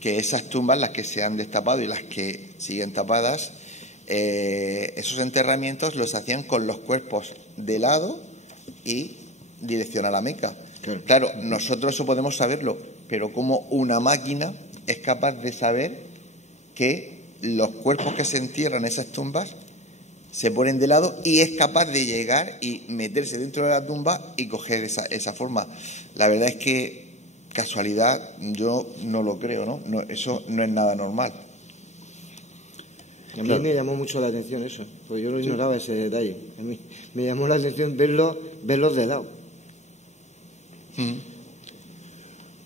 que esas tumbas, las que se han destapado y las que siguen tapadas, esos enterramientos los hacían con los cuerpos de lado y dirección a la Meca. Claro, nosotros eso podemos saberlo, pero como una máquina es capaz de saber que los cuerpos que se entierran en esas tumbas se ponen de lado y es capaz de llegar y meterse dentro de la tumba y coger esa forma. La verdad es que casualidad yo no lo creo, ¿no? Eso no es nada normal. A mí me llamó mucho la atención eso, porque yo lo ignoraba ese detalle. A mí me llamó la atención verlos de lado.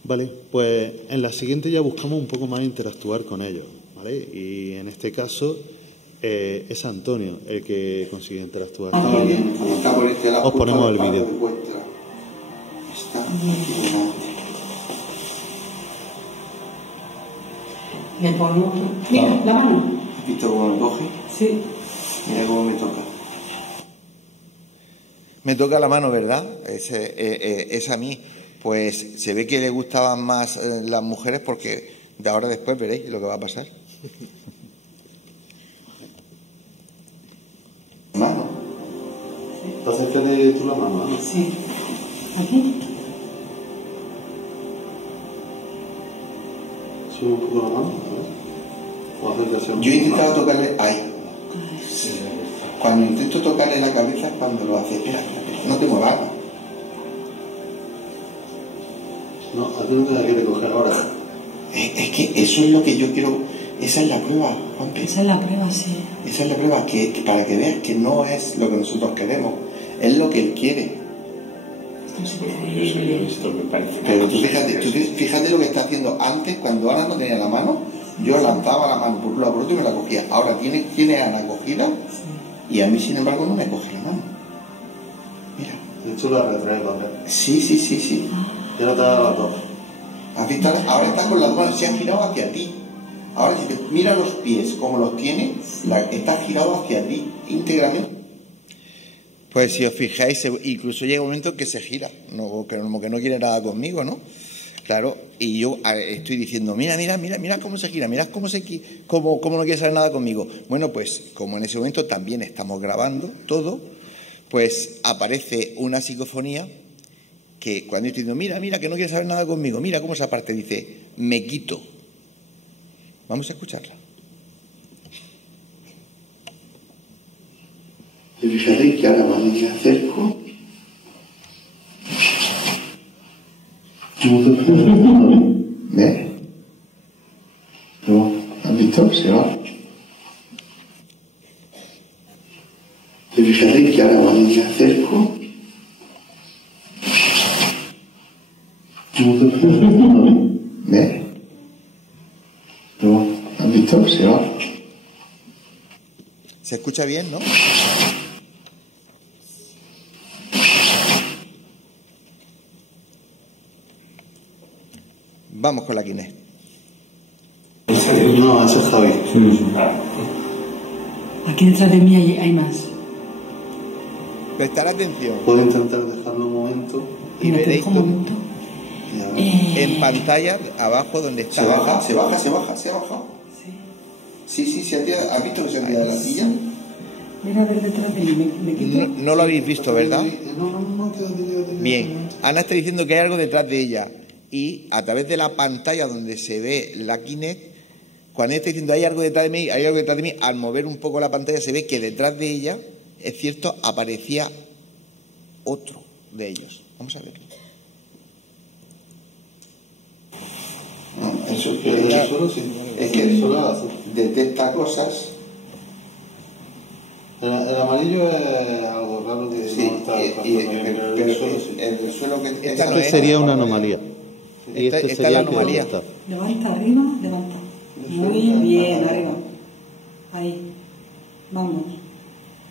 Vale, pues en la siguiente ya buscamos un poco más interactuar con ellos, ¿vale? Y en este caso es Antonio el que consigue interactuar. Os ponemos el vídeo. Le pongo, mira, la mano. ¿Has visto cómo lo coge? Sí. Mira cómo me toca. Me toca la mano, ¿verdad? Es a mí. Pues se ve que le gustaban más las mujeres porque de ahora después veréis lo que va a pasar. Mano. Acércate tú la mano, ¿no? Sí. Aquí. Sube un poco la mano, ¿vale? Yo he intentado tocarle ahí. Sí. Cuando intento tocarle la cabeza es cuando lo hace. Espera, no te muevas. No, a ti no te la quiere coger ahora. Es que eso es lo que yo quiero. Esa es la prueba, Juanpi. Esa es la prueba, sí. Esa es la prueba, que para que veas que no es lo que nosotros queremos, es lo que él quiere. Esto me parece. Pero tú fíjate lo que está haciendo. Antes, cuando Ana no tenía la mano, yo lanzaba la mano por un lado por otro y me la cogía. Ahora tiene a Ana cogida y a mí, sin embargo, no me coge la mano. Mira. De hecho, la retrae también. Sí. Y ahora te da las dos. ¿Has visto? Ahora está con las manos, se han girado hacia ti. Ahora, si te mira los pies como los tiene, está girado hacia ti íntegramente. Pues si os fijáis, incluso llega un momento en que se gira, como que no quiere nada conmigo, ¿no? Claro, y yo estoy diciendo, mira cómo se gira, mira cómo no quiere saber nada conmigo. Bueno, pues como en ese momento también estamos grabando todo, pues aparece una psicofonía que cuando yo estoy diciendo, mira que no quiere saber nada conmigo, mira cómo esa parte dice, me quito. Vamos a escucharla. Y fíjate que ahora cuando me acerco, ¿ves? ¿No? ¿Has visto? Se va. Y fíjate que ahora cuando me acerco, ¿ves? ¿No? ¿Has visto? Se va. Se escucha bien, ¿no? Vamos con la Kinect. No, eso es Javi. Aquí detrás de mí hay más. Prestar atención. Puedo intentar dejarlo un momento. Y veréis un momento. en pantalla, abajo donde está. Se baja. Sí, ¿has visto que se ha tirado de la silla? Mira a ver detrás de mí, me quito. No lo habéis visto, ¿verdad? No, Bien, Ana está diciendo que hay algo detrás de ella. Y a través de la pantalla donde se ve la Kinect, cuando ella está diciendo hay algo detrás de mí, al mover un poco la pantalla se ve que detrás de ella, es cierto, aparecía otro de ellos. Vamos a verlo. No, eso es que detecta cosas. El amarillo es algo raro que Sí, no está pero el suelo que esta no sería una anomalía. Y esta este es sería la anomalía. Levanta arriba, levanta. Muy bien, arriba. Ahí. Vamos.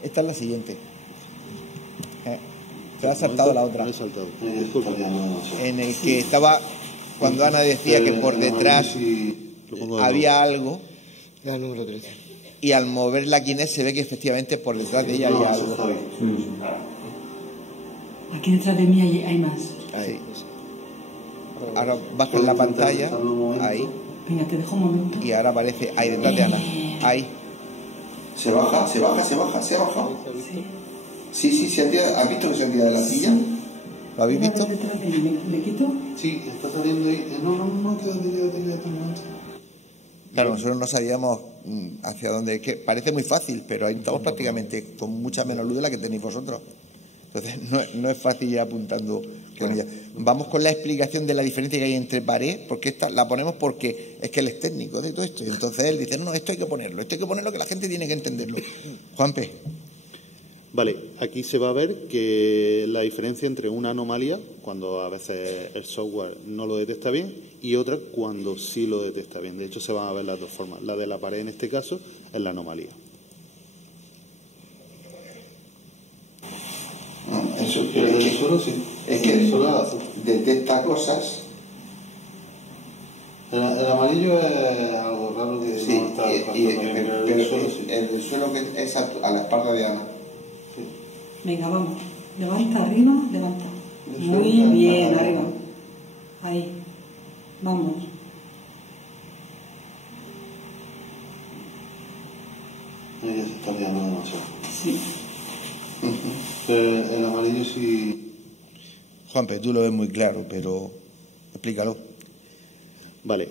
Esta es la siguiente. Se ha saltado la otra. Me he saltado. En el que estaba, cuando Ana decía que por detrás había algo, La número 13. y al mover la Kinect se ve que efectivamente por detrás de ella había algo. Aquí detrás de mí hay más. Ahí. Ahora baja en la pantalla, ahí, Venga, te dejo un momento. y ahora aparece ahí detrás de Ana. Ahí. Se baja. Sí, ¿has visto que se ha tirado de la silla? ¿Lo habéis visto? Detrás de mí, ¿me quito? Sí, está saliendo ahí. No, Claro, nosotros no sabíamos hacia dónde. Que parece muy fácil, pero ahí estamos prácticamente con mucha menos luz de la que tenéis vosotros. Entonces no es fácil ir apuntando con ella. Vamos con la explicación de la diferencia que hay entre pared, porque esta la ponemos porque es que él es técnico de todo esto. Y entonces él dice, no, esto hay que ponerlo que la gente tiene que entenderlo. Juanpe. Vale, aquí se va a ver que la diferencia entre una anomalía, cuando a veces el software no lo detecta bien, y otra cuando sí lo detecta bien. De hecho, se van a ver las dos formas. La de la pared, en este caso, es la anomalía. Eso es que detecta cosas. El amarillo es algo raro que Sí, no está pero el suelo que es a la espalda de Ana. Venga, vamos. Levanta arriba, levanta. Muy bien, arriba. Ahí. Vamos. Ahí ya se está liando demasiado. Sí. El amarillo sí. Juanpe, tú lo ves muy claro, pero explícalo. Vale.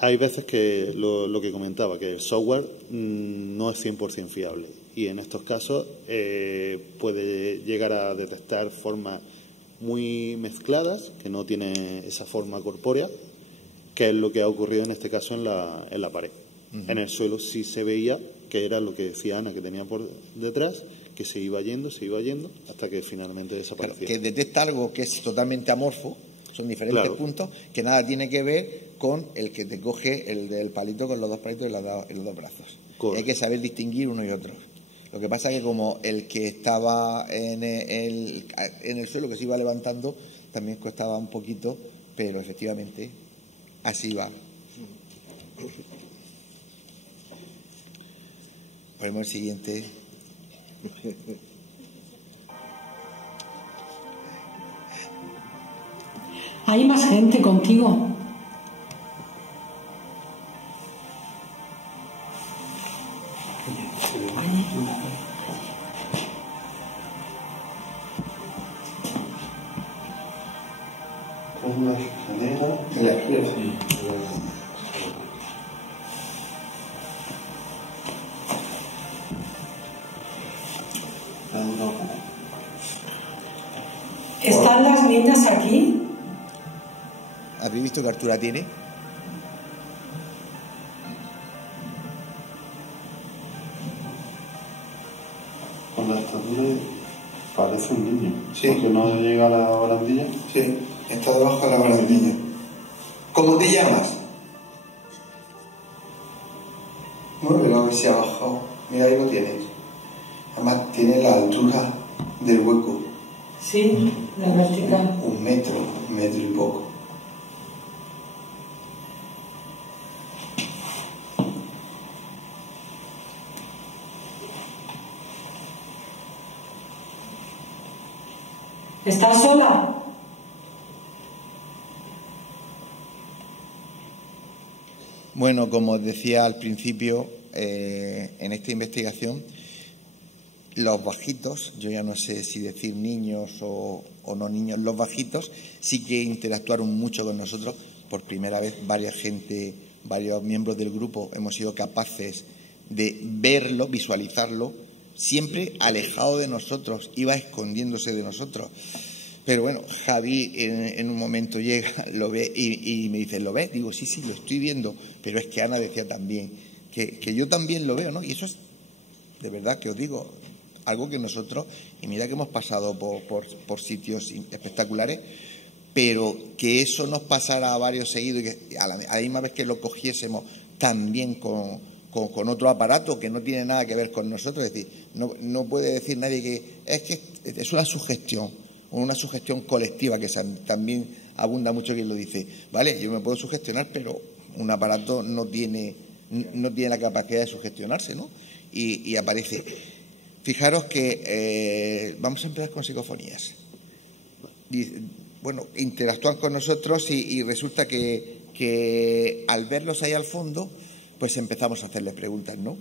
Hay veces que lo que comentaba, que el software no es 100% fiable. Y en estos casos puede llegar a detectar formas muy mezcladas, que no tienen esa forma corpórea, que es lo que ha ocurrido en este caso en la pared. En el suelo sí se veía que era lo que decía Ana, que tenía por detrás, que se iba yendo, hasta que finalmente desapareció. Claro, que detecta algo que es totalmente amorfo, son diferentes puntos, que nada tiene que ver con el que te coge el del palito con los dos palitos y los dos brazos. Y hay que saber distinguir uno y otro. Lo que pasa es que como el que estaba en el suelo, que se iba levantando, también costaba un poquito, pero efectivamente así va. Ponemos el siguiente. ¿Hay más gente contigo? Una escalera en la izquierda. ¿Están las niñas aquí? ¿Habéis visto qué altura tiene? Con la estatura parece un niño. Sí. Porque no llega a la barandilla. Sí, está debajo de la barandilla. ¿Cómo te llamas? Bueno, a ver si abajo. Mira, ahí lo tienes. Además, tiene la altura del hueco. Sí, la vertical. Un metro y poco. ¿Estás sola? Bueno, como os decía al principio, en esta investigación, los bajitos, yo ya no sé si decir niños o no niños, los bajitos sí que interactuaron mucho con nosotros. Por primera vez, varios miembros del grupo hemos sido capaces de verlo, visualizarlo, siempre alejado de nosotros, iba escondiéndose de nosotros. Pero bueno, Javi en un momento llega, lo ve y me dice, ¿lo ves? Digo, sí, lo estoy viendo, pero es que Ana decía también que yo también lo veo, ¿no? Y eso es, de verdad que os digo, algo que nosotros, y mira que hemos pasado por sitios espectaculares, pero que eso nos pasara a varios seguidos y que a la misma vez que lo cogiésemos también con otro aparato que no tiene nada que ver con nosotros, es decir, no puede decir nadie que es una sugestión colectiva que también abunda mucho quien lo dice. Vale, yo me puedo sugestionar, pero un aparato no tiene la capacidad de sugestionarse, ¿no? Y aparece. Fijaros que vamos a empezar con psicofonías. Bueno, interactúan con nosotros y resulta que al verlos ahí al fondo, pues empezamos a hacerles preguntas, ¿no?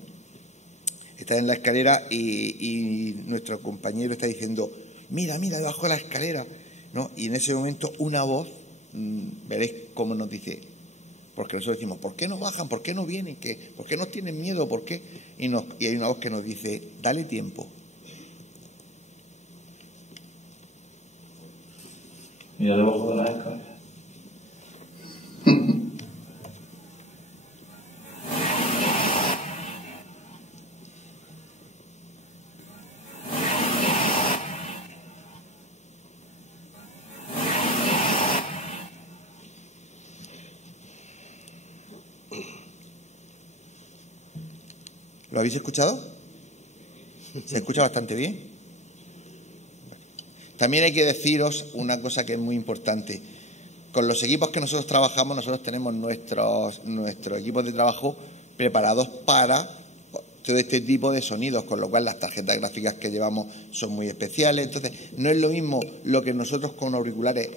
Está en la escalera y nuestro compañero está diciendo, mira, debajo de la escalera, ¿no? Y en ese momento una voz, veréis cómo nos dice, porque nosotros decimos, ¿por qué no bajan? ¿Por qué no vienen? ¿Por qué nos tienen miedo? ¿Por qué? Y hay una voz que nos dice, dale tiempo. Mira debajo de la escalera. ¿Lo habéis escuchado? ¿Se escucha bastante bien? También hay que deciros una cosa que es muy importante. Con los equipos que nosotros trabajamos, nosotros tenemos nuestros equipos de trabajo preparados para todo este tipo de sonidos, con lo cual las tarjetas gráficas que llevamos son muy especiales. Entonces, no es lo mismo lo que nosotros con auriculares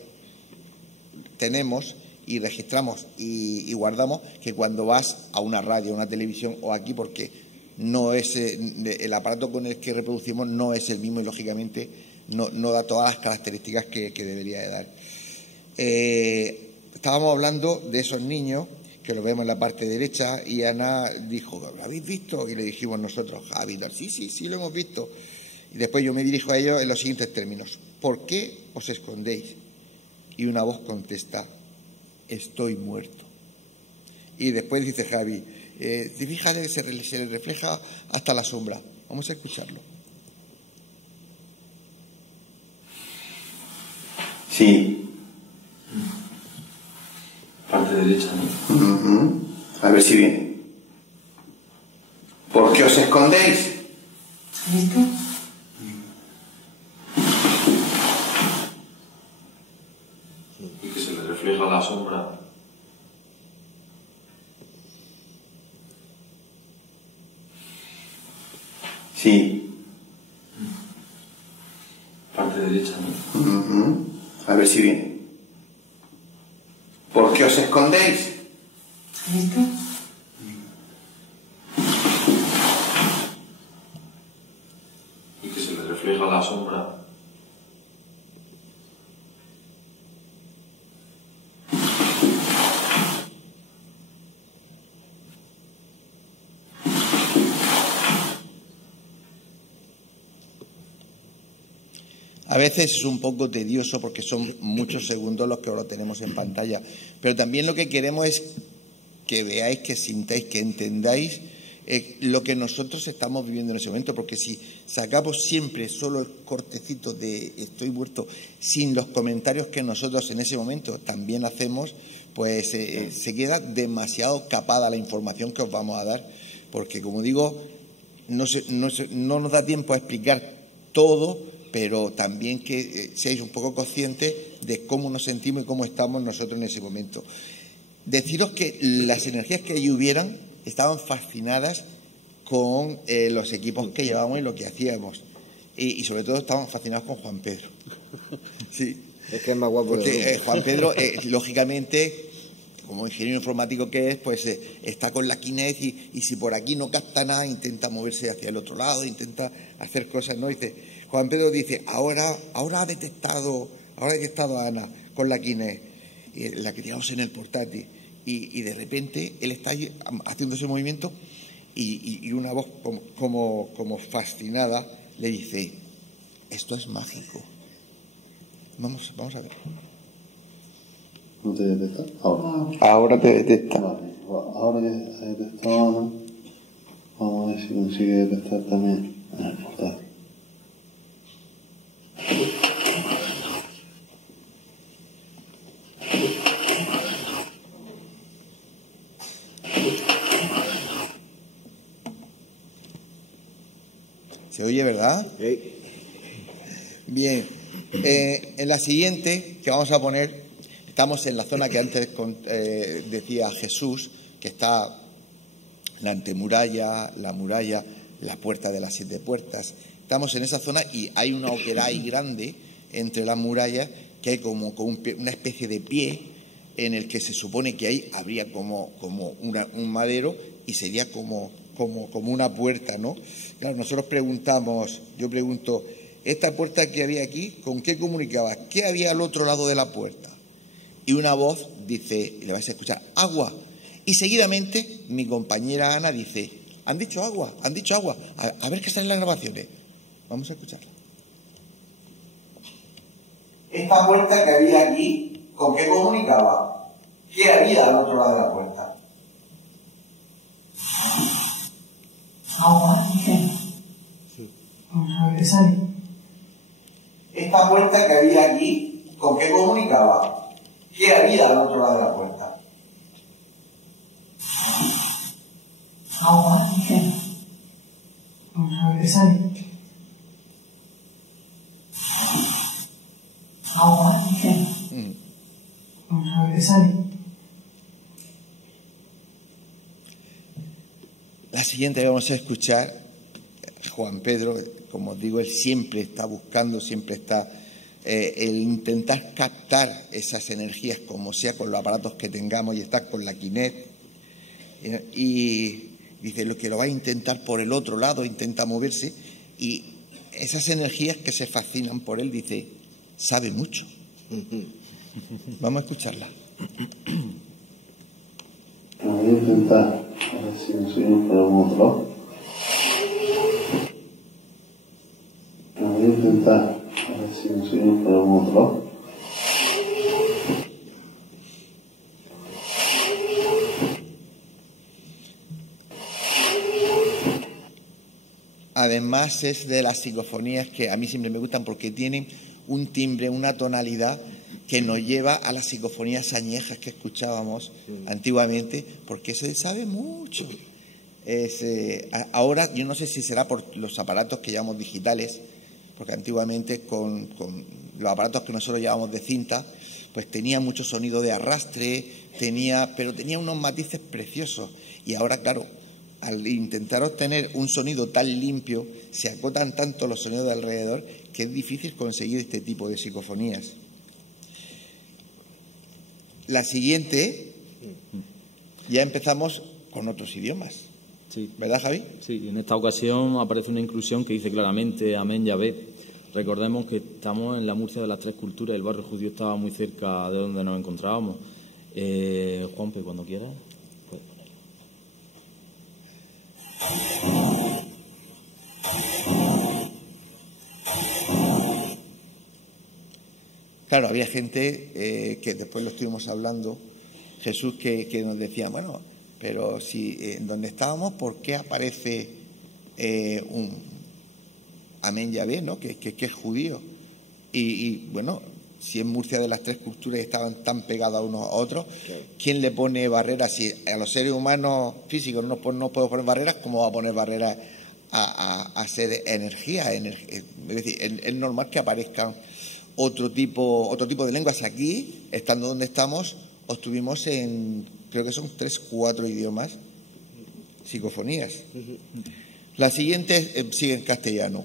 tenemos y registramos y guardamos que cuando vas a una radio, a una televisión o aquí, porque no es el aparato con el que reproducimos no es el mismo y lógicamente no da todas las características que debería de dar. Estábamos hablando de esos niños que lo vemos en la parte derecha y Ana dijo, ¿lo habéis visto? Y le dijimos nosotros, Javi, sí, lo hemos visto. Y después yo me dirijo a ellos en los siguientes términos. ¿Por qué os escondéis? Y una voz contesta, estoy muerto. Y después dice Javi, fíjate, se le refleja hasta la sombra. Vamos a escucharlo. Sí. Parte derecha, ¿no? A ver si viene. ¿Por qué os escondéis? ¿Listo? Y que se le refleja la sombra. Sí. Parte derecha, ¿no? A ver si viene. ¿Por qué os escondéis? ¿Listo? Y que se le refleja la sombra. A veces es un poco tedioso porque son muchos segundos los que ahora tenemos en pantalla, pero también lo que queremos es que veáis, que sintáis, que entendáis lo que nosotros estamos viviendo en ese momento, porque si sacamos siempre solo el cortecito de estoy muerto sin los comentarios que nosotros en ese momento también hacemos, pues se queda demasiado capada la información que os vamos a dar, porque como digo, no nos da tiempo a explicar todo, pero también que seáis un poco conscientes de cómo nos sentimos y cómo estamos nosotros en ese momento. Deciros que las energías que allí hubieran estaban fascinadas con los equipos que llevábamos y lo que hacíamos. Y sobre todo estaban fascinados con Juan Pedro. Sí. Es que es más guapo. Porque Juan Pedro, lógicamente, como ingeniero informático que es, pues está con la Kinect y si por aquí no capta nada, intenta moverse hacia el otro lado, intenta hacer cosas, ¿no? Juan Pedro dice, ahora ha detectado a Ana con la Kinect, la que teníamos en el portátil. Y de repente él está haciendo ese movimiento y una voz como fascinada le dice, esto es mágico. Vamos a ver. ¿No te detecta? Ahora. Ahora te detecta. Vale. Ahora que ha detectado Ana, vamos a ver si consigue detectar también en el portal. ¿Se oye, verdad? Sí. Bien. En la siguiente que vamos a poner, estamos en la zona que antes decía Jesús, que está la antemuralla, la muralla, la puerta de las 7 puertas. Estamos en esa zona y hay una hoguera ahí grande entre las murallas que hay como una especie de pie en el que se supone que ahí habría como un madero y sería como una puerta, ¿no? Claro, nosotros yo pregunto, esta puerta que había aquí, ¿con qué comunicaba? ¿Qué había al otro lado de la puerta? Y una voz dice, y le vais a escuchar, agua. Y seguidamente mi compañera Ana dice, han dicho agua. A ver qué salen las grabaciones. Vamos a escucharla. Esta puerta que había aquí, ¿con qué comunicaba? ¿Qué había al otro lado de la puerta? Agua, dice. Vamos a ver qué sale. Esta puerta que había aquí, ¿con qué comunicaba? ¿Qué había al otro lado de la puerta? Agua, dice. Vamos a ver qué sale. Agua, dice. Vamos a ver qué sale. La siguiente que vamos a escuchar, Juan Pedro, como os digo, él siempre está buscando, siempre está el intentar captar esas energías como sea con los aparatos que tengamos y está con la Kinect. Y dice lo que lo va a intentar por el otro lado, intenta moverse y esas energías que se fascinan por él, dice, sabe mucho. Vamos a escucharla. Voy a intentar a ver si conseguimos por algún otro lado. Voy a intentar a ver si conseguimos por algún otro lado. Además es de las psicofonías que a mí siempre me gustan porque tienen un timbre, una tonalidad que nos lleva a las psicofonías añejas que escuchábamos antiguamente, porque se sabe mucho. Ahora yo no sé si será por los aparatos que llamamos digitales, porque antiguamente con los aparatos que nosotros llevábamos de cinta, pues tenía mucho sonido de arrastre, pero tenía unos matices preciosos. Y ahora, claro, al intentar obtener un sonido tan limpio, se acotan tanto los sonidos de alrededor que es difícil conseguir este tipo de psicofonías. La siguiente, ya empezamos con otros idiomas. Sí. ¿Verdad, Javi? Sí, en esta ocasión aparece una inclusión que dice claramente Amén Yahvé. Recordemos que estamos en la Murcia de las Tres Culturas, el barrio judío estaba muy cerca de donde nos encontrábamos. Juanpe, cuando quieras. Claro, había gente que después lo estuvimos hablando, Jesús, que nos decía, bueno, pero si donde estábamos, ¿por qué aparece un Amén Yahvé, ¿no? que es judío? Y bueno, si en Murcia de las Tres Culturas estaban tan pegados a unos a otros, ¿quién le pone barreras? Si a los seres humanos físicos no podemos poner barreras, ¿cómo va a poner barreras a ser energía? Es decir, es normal que aparezcan otro tipo de lenguas. Aquí, estando donde estamos, obtuvimos en, creo que son 3, 4 idiomas, psicofonías. La siguiente sigue en castellano.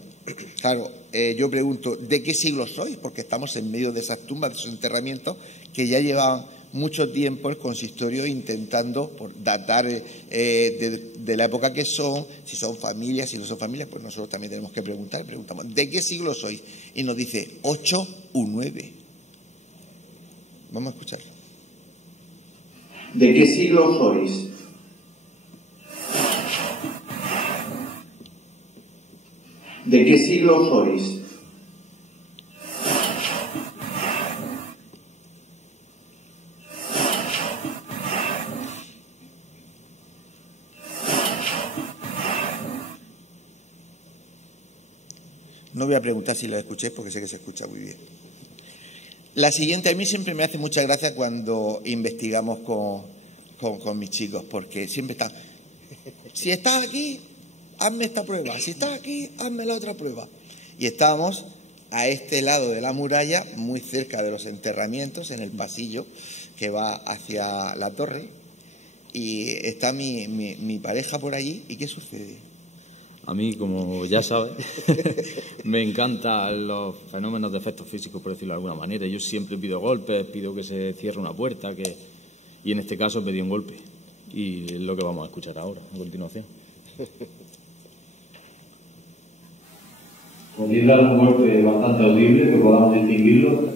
Claro, yo pregunto, ¿de qué siglo sois? Porque estamos en medio de esas tumbas, de esos enterramientos, que ya llevaban mucho tiempo el consistorio intentando datar de la época que son, si son familias, si no son familias, pues nosotros también tenemos que preguntamos, ¿de qué siglo sois? Y nos dice 8 u 9. Vamos a escucharlo. ¿De qué siglo sois? ¿De qué siglo sois? No voy a preguntar si lo escuchéis porque sé que se escucha muy bien. La siguiente, a mí siempre me hace mucha gracia cuando investigamos con mis chicos, porque siempre están, si estás aquí, hazme esta prueba, si estás aquí, hazme la otra prueba. Y estábamos a este lado de la muralla, muy cerca de los enterramientos, en el pasillo que va hacia la torre, y está mi pareja por allí. ¿Y qué sucede? A mí, como ya sabes, me encantan los fenómenos de efectos físicos, por decirlo de alguna manera. Yo siempre pido golpes, pido que se cierre una puerta, y en este caso pedí un golpe. Y es lo que vamos a escuchar ahora, a continuación. ¿Podéis dar un golpe bastante audible que podamos distinguirlo?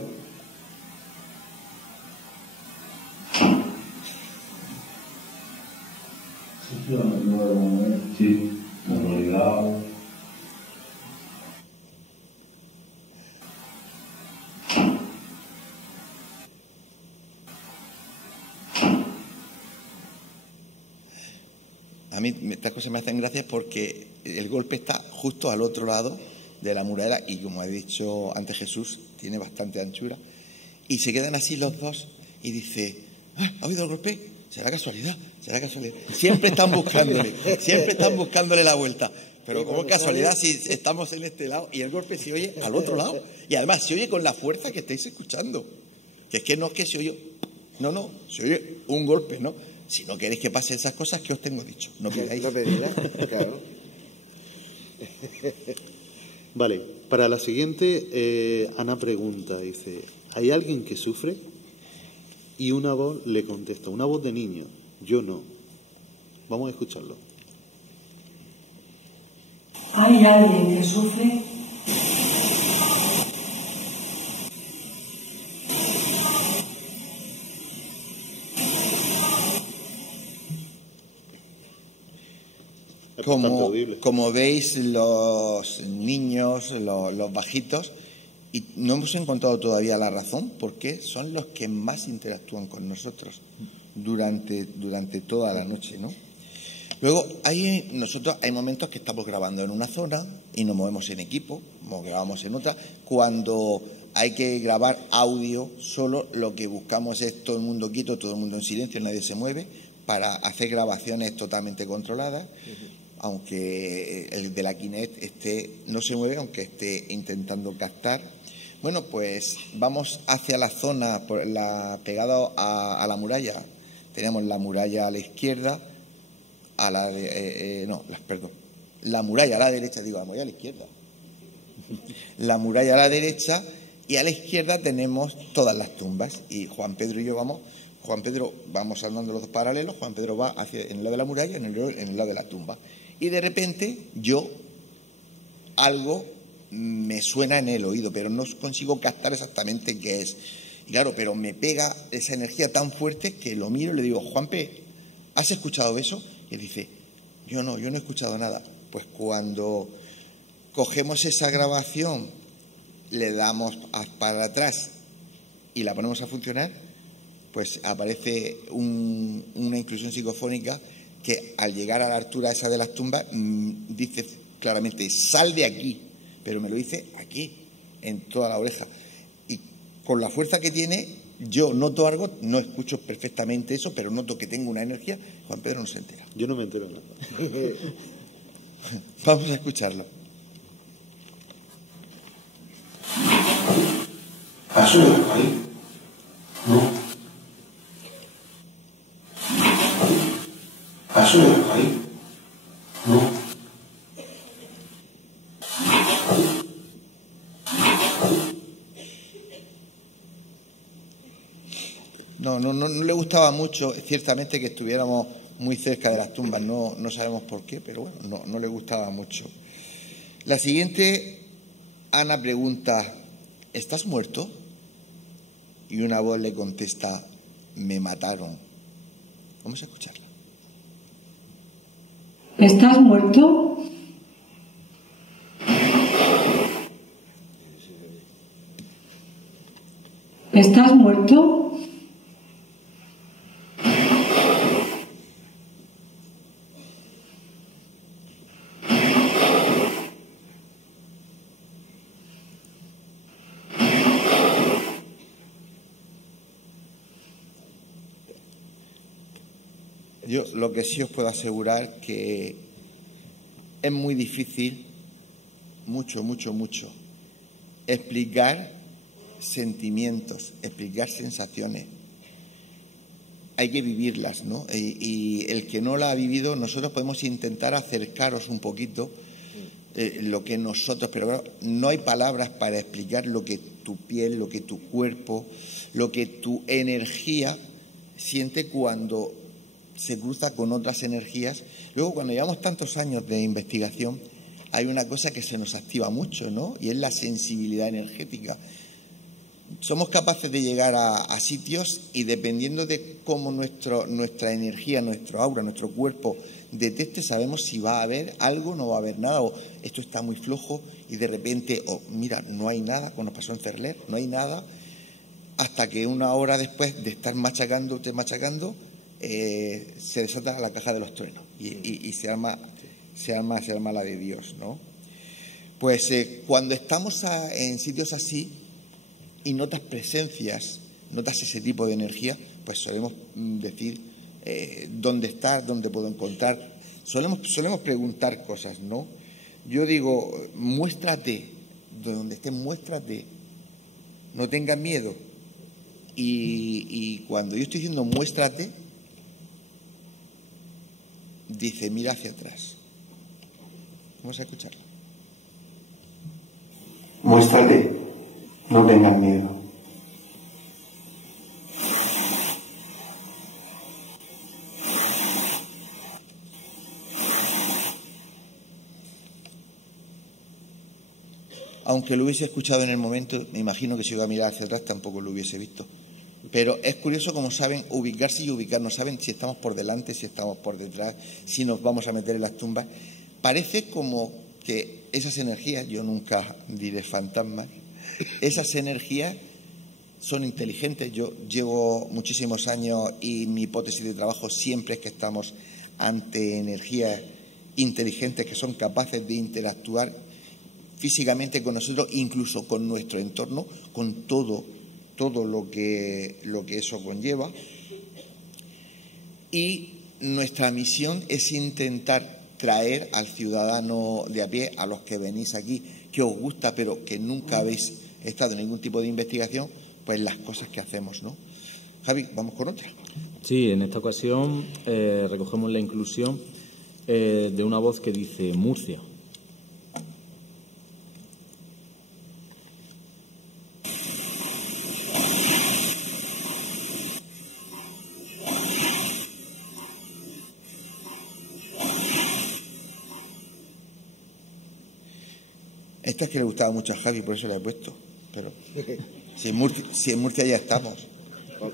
Sí, en realidad. A mí estas cosas me hacen gracia porque el golpe está justo al otro lado de la muralla y, como ha dicho antes Jesús, tiene bastante anchura. Y se quedan así los dos y dice, ¿ha oído el golpe? ¿Será casualidad? ¿Será casualidad? Siempre están buscándole la vuelta. Pero ¿cómo es casualidad si estamos en este lado y el golpe se oye al otro lado? Y además se oye con la fuerza que estáis escuchando. Que es que no es que se oye... No, se oye un golpe, ¿no? Si no queréis que pasen esas cosas, ¿qué os tengo dicho? No pidáis. No pedirás, claro. Vale, para la siguiente, Ana pregunta, dice, ¿hay alguien que sufre? Y una voz le contesta, una voz de niño, yo no. Vamos a escucharlo. ¿Hay alguien que sufre? Como veis, los niños, los bajitos, y no hemos encontrado todavía la razón, porque son los que más interactúan con nosotros durante toda la noche, ¿no? Luego, nosotros hay momentos que estamos grabando en una zona y nos movemos en equipo, nos grabamos en otra. Cuando hay que grabar audio, solo lo que buscamos es todo el mundo quieto, todo el mundo en silencio, nadie se mueve, para hacer grabaciones totalmente controladas, aunque el de la Kinect no se mueve, aunque esté intentando captar. Bueno, pues vamos hacia la zona pegada a la muralla. Tenemos la muralla a la izquierda, la muralla a la derecha, la muralla a la izquierda. La muralla a la derecha, y a la izquierda tenemos todas las tumbas. Y Juan Pedro y yo vamos andando los dos paralelos, Juan Pedro va en el lado de la muralla, en el lado de la tumba. Y de repente algo me suena en el oído, pero no consigo captar exactamente qué es. Y claro, pero me pega esa energía tan fuerte que lo miro y le digo, Juanpe, ¿has escuchado eso? Y él dice, yo no he escuchado nada. Pues cuando cogemos esa grabación, le damos para atrás y la ponemos a funcionar, pues aparece una inclusión psicofónica que al llegar a la altura esa de las tumbas dice claramente, sal de aquí, pero me lo dice aquí, en toda la oreja. Y con la fuerza que tiene, yo noto algo, no escucho perfectamente eso, pero noto que tengo una energía. Juan Pedro no se entera. Yo no me entero de nada. Vamos a escucharlo. ¿Paso de ahí? No. ¿Paso de ahí? No. No le gustaba mucho, ciertamente, que estuviéramos muy cerca de las tumbas, no sabemos por qué, pero bueno, no le gustaba mucho. La siguiente, Ana pregunta, ¿estás muerto? Y una voz le contesta, me mataron. Vamos a escucharla. ¿Estás muerto? ¿Estás muerto? Yo lo que sí os puedo asegurar que es muy difícil, mucho, explicar sentimientos, explicar sensaciones. Hay que vivirlas, ¿no? Y el que no la ha vivido, nosotros podemos intentar acercaros un poquito lo que nosotros, pero claro, no hay palabras para explicar lo que tu piel, lo que tu cuerpo, lo que tu energía siente cuando se cruza con otras energías. Luego, cuando llevamos tantos años de investigación, hay una cosa que se nos activa mucho, ¿no? Y es la sensibilidad energética. Somos capaces de llegar a sitios y, dependiendo de cómo nuestra energía, nuestro aura, nuestro cuerpo detecte, sabemos si va a haber algo, no va a haber nada, o esto está muy flojo y de repente, mira, no hay nada, como nos pasó en Cerler, no hay nada, hasta que una hora después de estar machacando, se desata la caja de los truenos y se arma la de Dios, ¿no? Pues cuando estamos en sitios así y notas presencias, notas ese tipo de energía, pues solemos decir dónde estás, dónde puedo encontrar. Solemos preguntar cosas, ¿no? Yo digo, muéstrate, donde estés, muéstrate, no tengas miedo. Y cuando yo estoy diciendo muéstrate, dice, mira hacia atrás. Vamos a escucharlo. Muéstrate, no tengas miedo. Aunque lo hubiese escuchado en el momento, me imagino que si iba a mirar hacia atrás tampoco lo hubiese visto. Pero es curioso cómo saben ubicarse y ubicarnos, saben si estamos por delante, si estamos por detrás, si nos vamos a meter en las tumbas. Parece como que esas energías, yo nunca diré fantasmas, esas energías son inteligentes. Yo llevo muchísimos años y mi hipótesis de trabajo siempre es que estamos ante energías inteligentes que son capaces de interactuar físicamente con nosotros, incluso con nuestro entorno, con todo lo que eso conlleva. Y nuestra misión es intentar traer al ciudadano de a pie, a los que venís aquí, que os gusta, pero que nunca habéis estado en ningún tipo de investigación, pues las cosas que hacemos, ¿no? Javi, vamos con otra. Sí, en esta ocasión recogemos la inclusión de una voz que dice Murcia. Esta es que le gustaba mucho a Javi, por eso la he puesto. Pero si en Murcia ya estamos.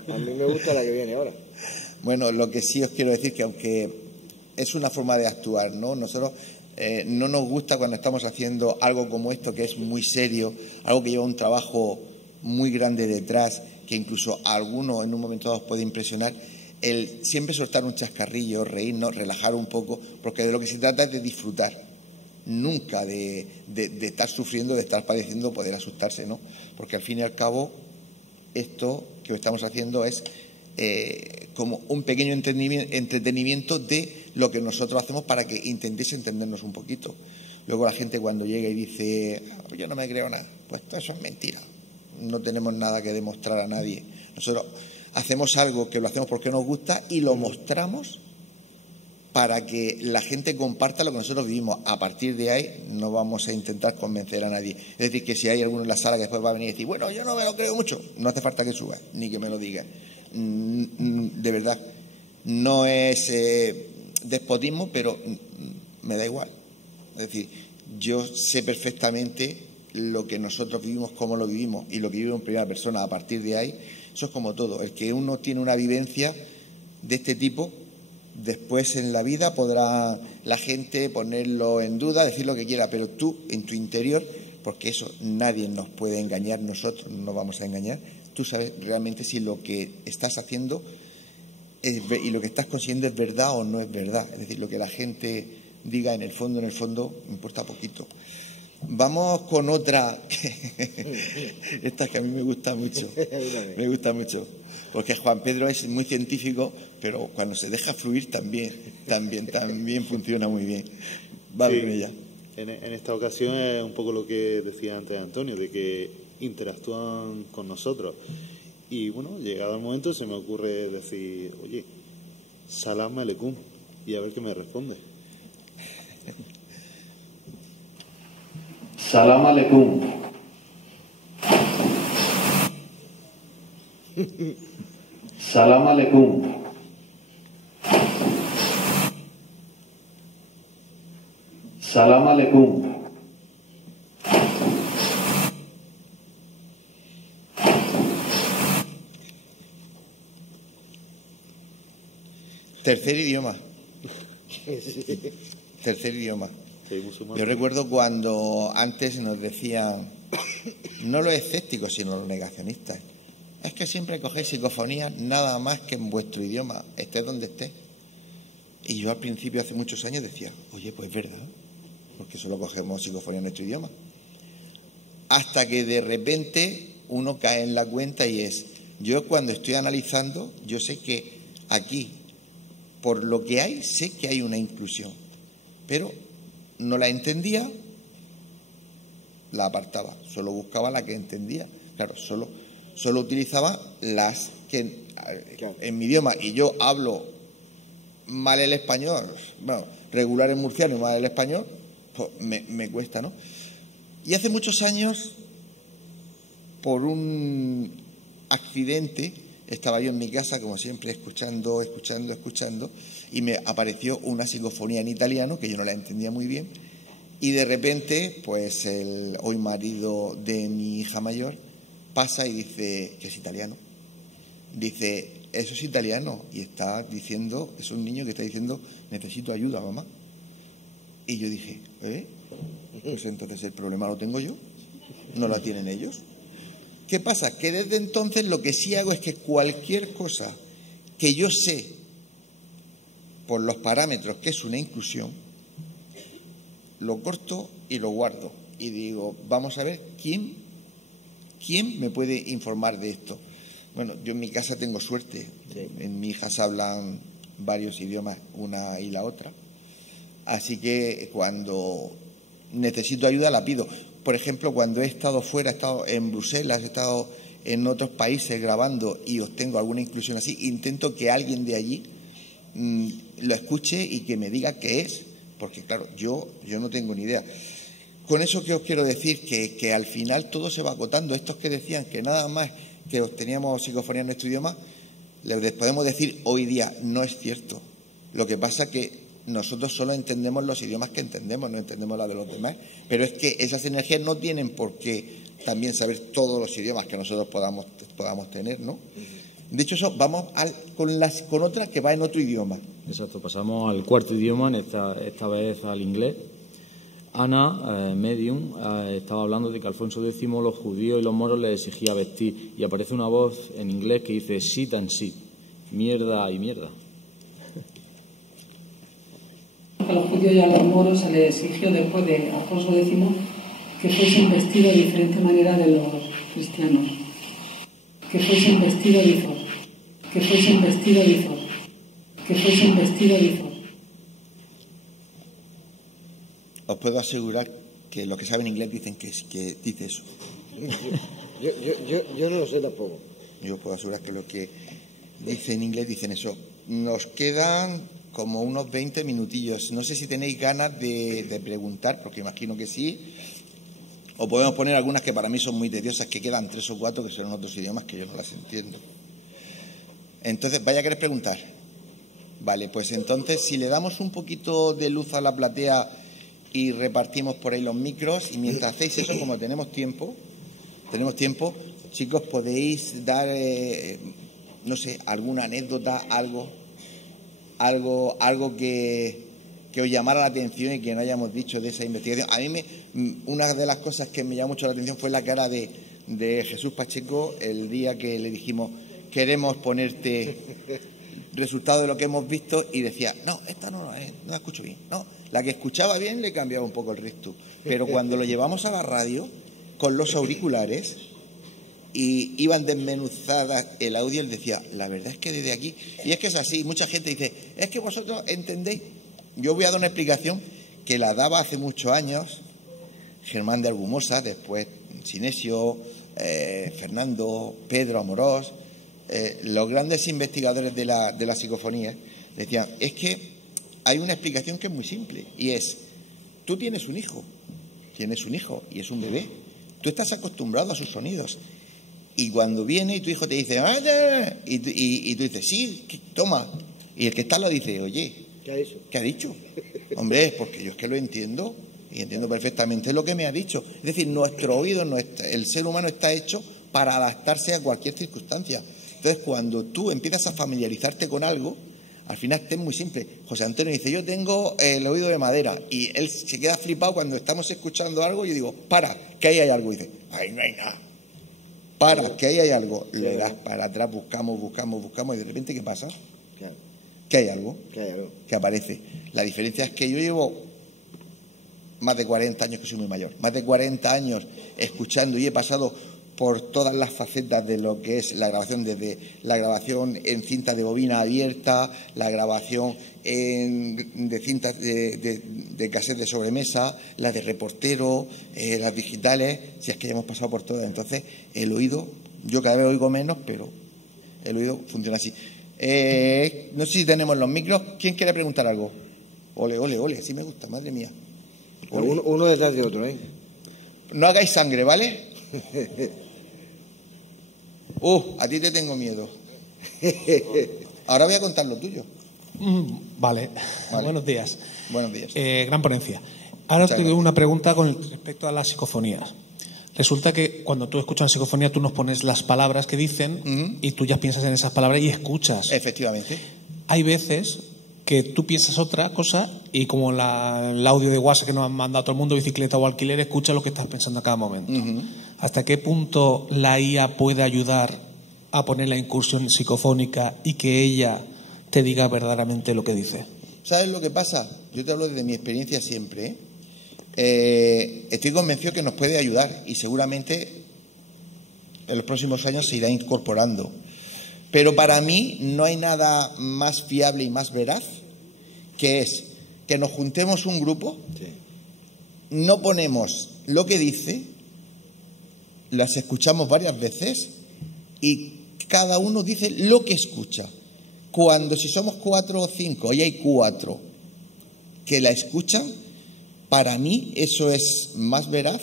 A mí me gusta la que viene ahora. Bueno, lo que sí os quiero decir que aunque es una forma de actuar, ¿no? Nosotros no nos gusta cuando estamos haciendo algo como esto, que es muy serio, algo que lleva un trabajo muy grande detrás, que incluso a alguno en un momento dado os puede impresionar, el siempre soltar un chascarrillo, reírnos, relajar un poco, porque de lo que se trata es de disfrutar. Nunca de estar sufriendo, de estar padeciendo, poder asustarse, ¿no? Porque al fin y al cabo esto que estamos haciendo es como un pequeño entretenimiento de lo que nosotros hacemos para que intentéis entendernos un poquito. Luego la gente cuando llega y dice, yo no me creo nada, pues todo eso es mentira. No tenemos nada que demostrar a nadie. Nosotros hacemos algo que lo hacemos porque nos gusta y lo mostramos para que la gente comparta lo que nosotros vivimos. A partir de ahí no vamos a intentar convencer a nadie. Es decir, que si hay alguno en la sala que después va a venir y decir, bueno, yo no me lo creo mucho, no hace falta que suba, ni que me lo diga. De verdad, no es despotismo, pero me da igual. Es decir, yo sé perfectamente lo que nosotros vivimos, cómo lo vivimos y lo que vivo en primera persona. A partir de ahí, eso es como todo. El que uno tiene una vivencia de este tipo, después en la vida podrá la gente ponerlo en duda, decir lo que quiera, pero tú en tu interior, porque eso nadie nos puede engañar, nosotros no nos vamos a engañar, tú sabes realmente si lo que estás haciendo y lo que estás consiguiendo es verdad o no es verdad. Es decir, lo que la gente diga en el fondo, me importa poquito. Vamos con otra, esta que a mí me gusta mucho, porque Juan Pedro es muy científico, pero cuando se deja fluir también funciona muy bien. Vale, sí, con ella. En esta ocasión es un poco lo que decía antes Antonio, de que interactúan con nosotros. Y bueno, llegado el momento se me ocurre decir, oye, Salam Aleikum, y a ver qué me responde. Salam Aleikum. Salam Aleikum. Salam Aleikum. Tercer idioma. Yo recuerdo cuando antes nos decían, no los escépticos, sino los negacionistas, es que siempre cogéis psicofonías nada más que en vuestro idioma, estés donde estés. Y yo al principio, hace muchos años, decía, oye, pues es verdad, porque solo cogemos psicofonía en nuestro idioma. Hasta que de repente uno cae en la cuenta y es, yo cuando estoy analizando, yo sé que aquí, por lo que hay, sé que hay una inclusión, pero no la entendía, la apartaba, solo buscaba la que entendía. Claro, solo utilizaba las que en mi idioma, y yo hablo mal el español, bueno, regular en murciano y mal el español, pues me cuesta, ¿no? Y hace muchos años, por un accidente, estaba yo en mi casa, como siempre, escuchando, y me apareció una psicofonía en italiano, que yo no la entendía muy bien, y de repente, pues el hoy marido de mi hija mayor pasa y dice que es italiano. Dice, eso es italiano, y está diciendo, es un niño que está diciendo, necesito ayuda, mamá. Y yo dije, pues entonces el problema lo tengo yo, no la tienen ellos. ¿Qué pasa? Que desde entonces lo que sí hago es que cualquier cosa que yo sé por los parámetros que es una inclusión, lo corto y lo guardo. y digo, vamos a ver, ¿quién me puede informar de esto? Bueno, yo en mi casa tengo suerte. En mi hija se hablan varios idiomas, una y la otra. Así que cuando necesito ayuda la pido. Por ejemplo, cuando he estado fuera, he estado en Bruselas, he estado en otros países grabando y obtengo alguna inclusión así, intento que alguien de allí lo escuche y que me diga qué es, porque claro, yo no tengo ni idea. Con eso que os quiero decir, que al final todo se va acotando. Estos que decían que nada más que obteníamos psicofonía en nuestro idioma, les podemos decir hoy día, no es cierto. Lo que pasa que nosotros solo entendemos los idiomas que entendemos, no entendemos la de los demás, pero es que esas energías no tienen por qué también saber todos los idiomas que nosotros podamos tener, ¿no? Dicho eso, vamos con otra que va en otro idioma. Exacto, pasamos al cuarto idioma, esta vez al inglés. Ana, medium, estaba hablando de que Alfonso X, los judíos y los moros le exigía vestir, y aparece una voz en inglés que dice shit and shit, mierda y mierda. A los judíos y a los moros se les exigió después de Alfonso X que fuesen vestidos de diferente manera de los cristianos, que fuesen vestidos rizos, que fuesen vestidos rizos, que fuesen vestidos rizos. Os puedo asegurar que los que saben inglés dicen que dice eso. Yo no lo sé tampoco. Yo puedo asegurar que lo que dice en inglés dicen eso. Nos quedan como unos 20 minutillos. No sé si tenéis ganas de preguntar, porque imagino que sí. O podemos poner algunas que para mí son muy tediosas, que quedan 3 o 4 que son en otros idiomas que yo no las entiendo. Entonces, ¿vaya a querer preguntar? Vale, pues entonces si le damos un poquito de luz a la platea y repartimos por ahí los micros, y mientras hacéis eso, como tenemos tiempo, chicos, podéis dar, no sé, alguna anécdota, algo que os llamara la atención y que no hayamos dicho de esa investigación. A mí una de las cosas que me llamó mucho la atención fue la cara de Jesús Pacheco el día que le dijimos, queremos ponerte resultado de lo que hemos visto, y decía, no, esta no la escucho bien, no, la que escuchaba bien le cambiaba un poco el resto, pero cuando lo llevamos a la radio con los auriculares y iban desmenuzadas el audio, él decía, la verdad es que desde aquí, y es que es así, mucha gente dice, es que vosotros entendéis. Yo voy a dar una explicación que la daba hace muchos años Germán de Argumosa, después Sinesio, Fernando, Pedro Amorós, los grandes investigadores de la psicofonía decían, es que hay una explicación que es muy simple, y es, tú tienes un hijo y es un bebé, tú estás acostumbrado a sus sonidos, y cuando viene y tu hijo te dice, y tú dices, sí, toma, y el que está al lado dice, oye, ¿qué ha dicho? Hombre, porque yo es que lo entiendo y entiendo perfectamente lo que me ha dicho. Es decir, nuestro oído, el ser humano está hecho para adaptarse a cualquier circunstancia. Entonces, cuando tú empiezas a familiarizarte con algo, al final es muy simple. José Antonio dice, yo tengo el oído de madera, y él se queda flipado cuando estamos escuchando algo y yo digo, para, que ahí hay algo. Y dice, ay, no hay nada. Para, que ahí hay algo. Le das para atrás, buscamos, y de repente, ¿qué pasa? Que hay algo que aparece. La diferencia es que yo llevo más de 40 años, que soy muy mayor, más de 40 años escuchando, y he pasado por todas las facetas de lo que es la grabación, desde la grabación en cinta de bobina abierta, la grabación de cintas de cassette de sobremesa, la de reportero, las digitales, si es que ya hemos pasado por todas. Entonces, el oído, yo cada vez oigo menos, pero el oído funciona así. No sé si tenemos los micros. ¿Quién quiere preguntar algo? Ole, así me gusta, madre mía. Uno detrás de otro, ¿eh? No hagáis sangre, ¿vale? A ti te tengo miedo. Ahora voy a contar lo tuyo. Vale. Buenos días. Buenos días. Gran ponencia. Ahora te doy una pregunta con respecto a las psicofonías. Resulta que cuando tú escuchas una psicofonía, tú nos pones las palabras que dicen y tú ya piensas en esas palabras y escuchas. Efectivamente. Hay veces que tú piensas otra cosa y como el audio de WhatsApp que nos han mandado todo el mundo, bicicleta o alquiler, escucha lo que estás pensando a cada momento. ¿Hasta qué punto la IA puede ayudar a poner la incursión psicofónica y que ella te diga verdaderamente lo que dice? ¿Sabes lo que pasa? Yo te hablo desde mi experiencia siempre, estoy convencido que nos puede ayudar y seguramente en los próximos años se irá incorporando. Pero para mí no hay nada más fiable y más veraz que nos juntemos un grupo, no ponemos lo que dice, las escuchamos varias veces y cada uno dice lo que escucha. Cuando si somos 4 o 5 y hay 4 que la escuchan, para mí eso es más veraz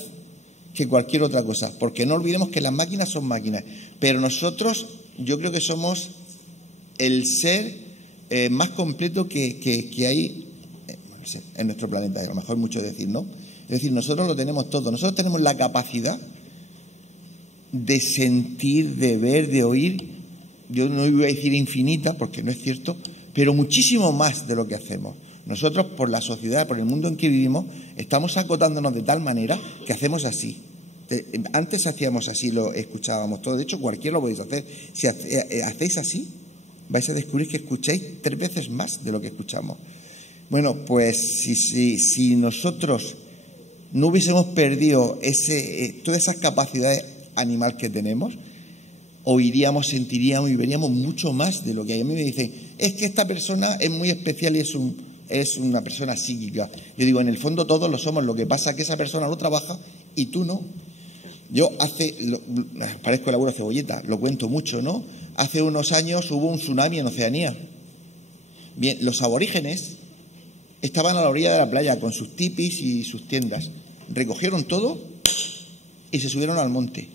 que cualquier otra cosa, porque no olvidemos que las máquinas son máquinas, pero nosotros yo creo que somos el ser más completo que hay no sé, en nuestro planeta, a lo mejor es mucho decir, ¿no? Es decir, nosotros lo tenemos todo, nosotros tenemos la capacidad de sentir, de ver, de oír, yo no iba a decir infinita, porque no es cierto, pero muchísimo más de lo que hacemos. Nosotros, por la sociedad, por el mundo en que vivimos, estamos acotándonos de tal manera que hacemos así. Antes hacíamos así, lo escuchábamos todo. De hecho, cualquiera lo podéis hacer. Si hacéis así, vais a descubrir que escucháis 3 veces más de lo que escuchamos. Bueno, pues si nosotros no hubiésemos perdido todas esas capacidades animal que tenemos, oiríamos, sentiríamos y veríamos mucho más de lo que hay. A mí me dicen, es que esta persona es muy especial y es una persona psíquica. Yo digo, en el fondo todos lo somos, lo que pasa es que esa persona lo trabaja y tú no. Yo parezco el abuelo Cebolleta, lo cuento mucho, ¿no? Hace unos años hubo un tsunami en Oceanía. Bien, los aborígenes estaban a la orilla de la playa con sus tipis y sus tiendas. Recogieron todo y se subieron al monte.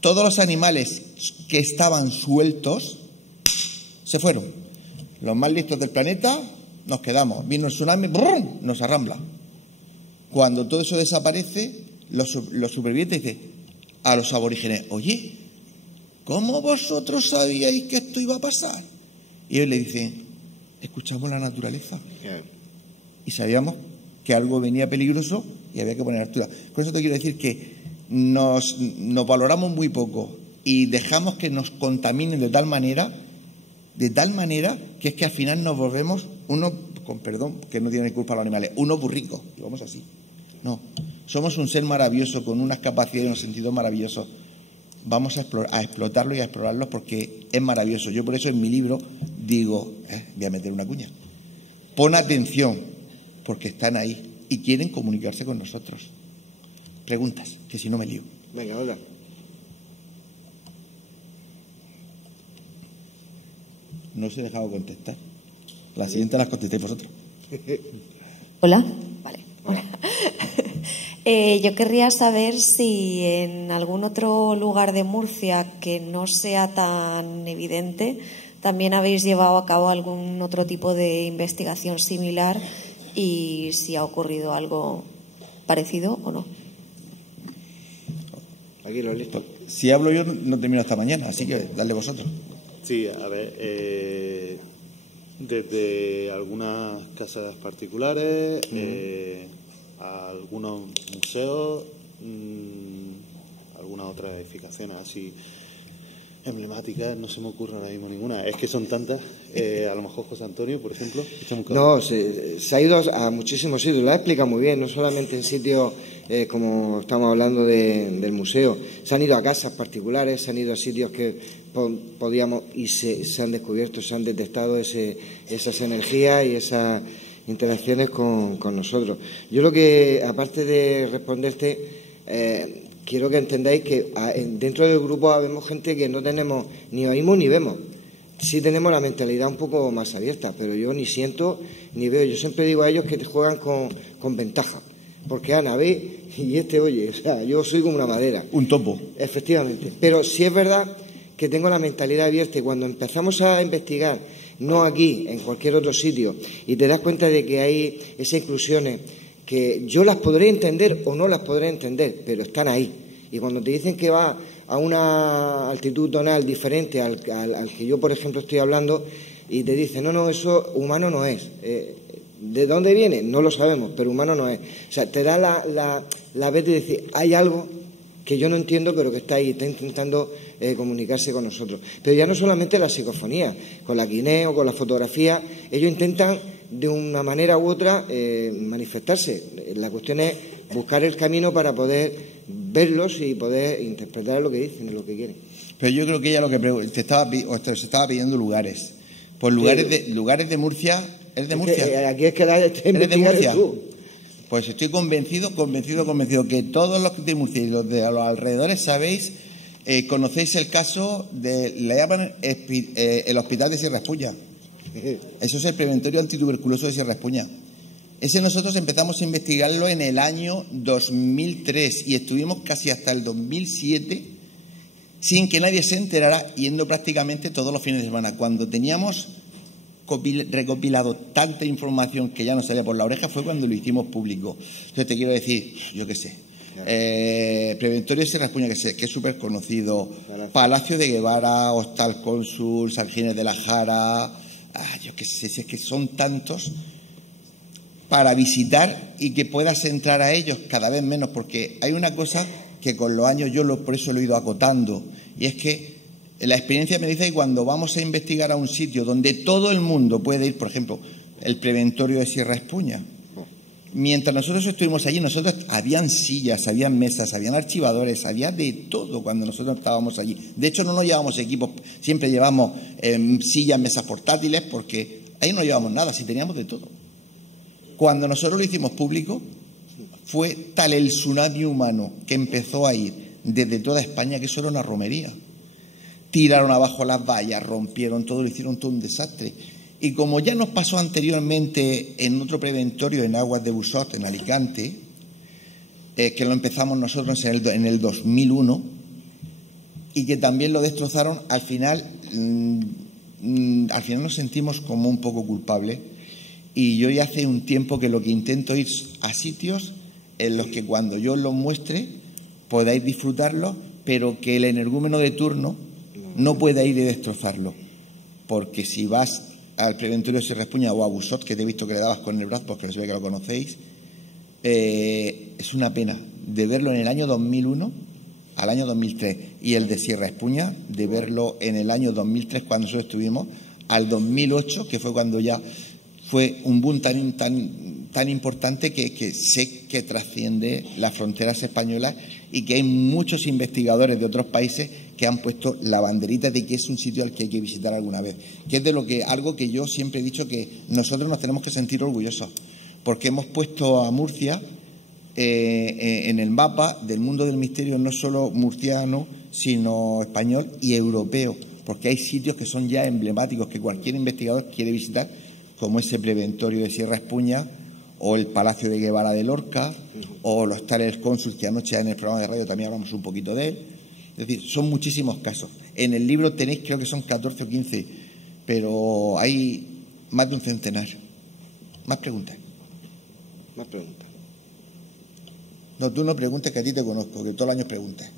Todos los animales que estaban sueltos se fueron. Los más listos del planeta nos quedamos. Vino el tsunami, ¡brum!, nos arrambla. Cuando todo eso desaparece, los supervivientes dicen a los aborígenes, oye, ¿cómo vosotros sabíais que esto iba a pasar? Y ellos le dicen, escuchamos la naturaleza. Y sabíamos que algo venía peligroso y había que poner altura. Con eso te quiero decir que nos valoramos muy poco y dejamos que nos contaminen de tal manera que es que al final nos volvemos unos, con perdón, que no tienen culpa los animales, unos burricos, y vamos así. No, somos un ser maravilloso con unas capacidades y unos sentidos maravillosos. Vamos a explotarlo y a explorarlos porque es maravilloso. Yo por eso en mi libro digo, voy a meter una cuña, pon atención porque están ahí y quieren comunicarse con nosotros. Preguntas, que si no me lío. Venga, hola. No os he dejado contestar. La siguiente las contestáis vosotros. Hola. Vale. Hola. Yo querría saber si en algún otro lugar de Murcia que no sea tan evidente también habéis llevado a cabo algún otro tipo de investigación similar y si ha ocurrido algo parecido o no. Aquí lo listo. Si hablo yo no termino hasta mañana, así que dale vosotros. Sí, a ver, desde algunas casas particulares, a algunos museos, algunas otras edificaciones así emblemáticas, no se me ocurre ahora mismo ninguna. Es que son tantas. A lo mejor José Antonio, por ejemplo. No, se ha ido a muchísimos sitios. Lo ha explicado muy bien, no solamente en sitios como estamos hablando del museo. Se han ido a casas particulares, se han ido a sitios que podíamos y se han descubierto, se han detectado esas energías y esas interacciones con nosotros. Yo lo que, aparte de responderte, quiero que entendáis que dentro del grupo habemos gente que no tenemos, ni oímos ni vemos. Sí tenemos la mentalidad un poco más abierta, pero yo ni siento ni veo. Yo siempre digo a ellos que te juegan con ventaja, porque Ana ve y oye, o sea, yo soy como una madera. Un topo. Efectivamente. Pero sí es verdad que tengo la mentalidad abierta y cuando empezamos a investigar, no aquí, en cualquier otro sitio, y te das cuenta de que hay esas inclusiones que yo las podré entender o no las podré entender, pero están ahí. Y cuando te dicen que va a una altitud tonal diferente al que yo, por ejemplo, estoy hablando, y te dicen, no, eso humano no es. ¿De dónde viene? No lo sabemos, pero humano no es. O sea, te da la vez de decir, hay algo que yo no entiendo, pero que está ahí, está intentando comunicarse con nosotros. Pero ya no solamente la psicofonía, con la guinea o con la fotografía, ellos intentan de una manera u otra manifestarse. La cuestión es buscar el camino para poder verlos y poder interpretar lo que dicen, lo que quieren. Pero yo creo que ella lo que se estaba pidiendo lugares. Pues lugares de Murcia. ¿Es de Murcia? Aquí es que ¿Eres de Murcia? Pues estoy convencido que todos los de Murcia y los de los alrededores sabéis, conocéis el caso le llaman el Hospital de Sierra Espuña. Eso es el Preventorio Antituberculoso de Sierra Espuña. Ese nosotros empezamos a investigarlo en el año 2003 y estuvimos casi hasta el 2007 sin que nadie se enterara, yendo prácticamente todos los fines de semana. Cuando teníamos recopilado tanta información que ya nos salía por la oreja fue cuando lo hicimos público. Entonces te quiero decir, yo qué sé, Preventorio de Sierra Espuña, que es súper conocido, Palacio de Guevara, Hostal Cónsul, San Ginés de la Jara, yo qué sé, si es que son tantos para visitar y que puedas entrar a ellos cada vez menos, porque hay una cosa que con los años por eso lo he ido acotando, y es que la experiencia me dice que cuando vamos a investigar a un sitio donde todo el mundo puede ir, por ejemplo, el Preventorio de Sierra Espuña, mientras nosotros estuvimos allí, habían sillas, habían mesas, habían archivadores, había de todo cuando nosotros estábamos allí. De hecho, no nos llevamos equipos, siempre llevamos sillas, mesas portátiles, porque ahí no llevamos nada, si teníamos de todo. Cuando nosotros lo hicimos público, fue tal el tsunami humano que empezó a ir desde toda España que eso era una romería. Tiraron abajo las vallas, rompieron todo, lo hicieron todo un desastre. Y como ya nos pasó anteriormente en otro preventorio en Aguas de Busot, en Alicante, que lo empezamos nosotros en el 2001, y que también lo destrozaron, al final nos sentimos como un poco culpables. Y yo ya hace un tiempo que lo que intento ir a sitios en los que cuando yo los muestre podáis disfrutarlos, pero que el energúmeno de turno no pueda ir y destrozarlo. Porque si vas al Preventorio de Sierra Espuña o a Busot, que te he visto que le dabas con el brazo porque no se ve que lo conocéis, es una pena de verlo en el año 2001 al año 2003, y el de Sierra Espuña de verlo en el año 2003 cuando nosotros estuvimos, al 2008, que fue cuando ya fue un boom tan importante que sé que trasciende las fronteras españolas y que hay muchos investigadores de otros países que han puesto la banderita de que es un sitio al que hay que visitar alguna vez, que es algo que yo siempre he dicho que nosotros nos tenemos que sentir orgullosos, porque hemos puesto a Murcia en el mapa del mundo del misterio, no solo murciano, sino español y europeo, porque hay sitios que son ya emblemáticos que cualquier investigador quiere visitar, como ese Preventorio de Sierra Espuña, o el Palacio de Guevara de Lorca, o los tales Cónsul, que anoche en el programa de radio también hablamos un poquito de él. Es decir, son muchísimos casos. En el libro tenéis, creo que son 14 o 15, pero hay más de un centenar. ¿Más preguntas? Más preguntas. No, tú no preguntes, que a ti te conozco, que todos los años preguntas.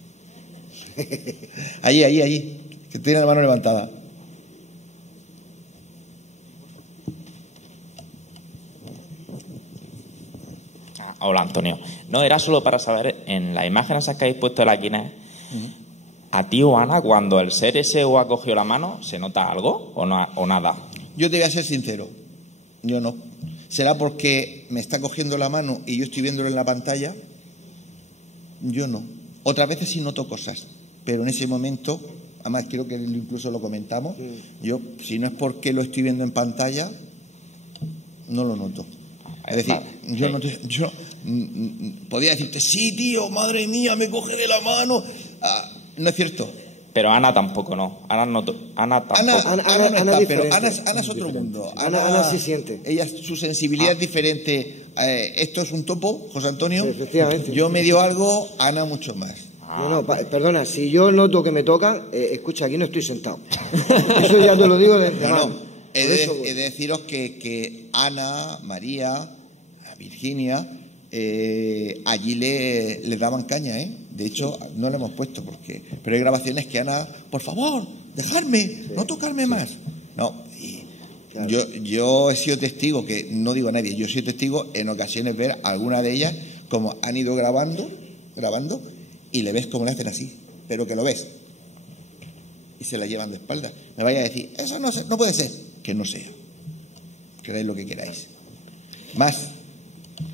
Allí, que tiene la mano levantada. Hola, Antonio. No, era solo para saber, en las imágenes que habéis puesto de la Guinea, a ti o Ana, cuando el ser ese os ha cogido la mano, ¿se nota algo o nada? Yo te voy a ser sincero, yo no. ¿Será porque me está cogiendo la mano y yo estoy viéndolo en la pantalla? Yo no. Otras veces sí noto cosas, pero en ese momento, además creo que incluso lo comentamos, yo, si no es porque lo estoy viendo en pantalla, no lo noto. Es decir, yo podía decirte, sí, tío, madre mía, me coge de la mano. No es cierto. Pero Ana tampoco, ¿no? Ana tampoco. Ana no está, pero Ana es otro mundo. Ana sí siente. Ella, su sensibilidad es diferente. Esto es un topo, José Antonio. Efectivamente. Yo me dio algo, Ana mucho más. No, perdona, si yo noto que me tocan, escucha, aquí no estoy sentado. Eso ya te lo digo de antemano. He de deciros que Ana, María, Virginia, allí le daban caña, ¿eh? De hecho, no le hemos puesto, pero hay grabaciones que Ana, por favor, dejarme, no tocarme más. No, claro. Yo he sido testigo, que no digo a nadie, yo he sido testigo en ocasiones ver a alguna de ellas como han ido grabando, y le ves cómo le hacen así, pero que lo ves. Y se la llevan de espalda. Me vaya a decir, eso no puede ser. Que no sea. Creáis lo que queráis. Más.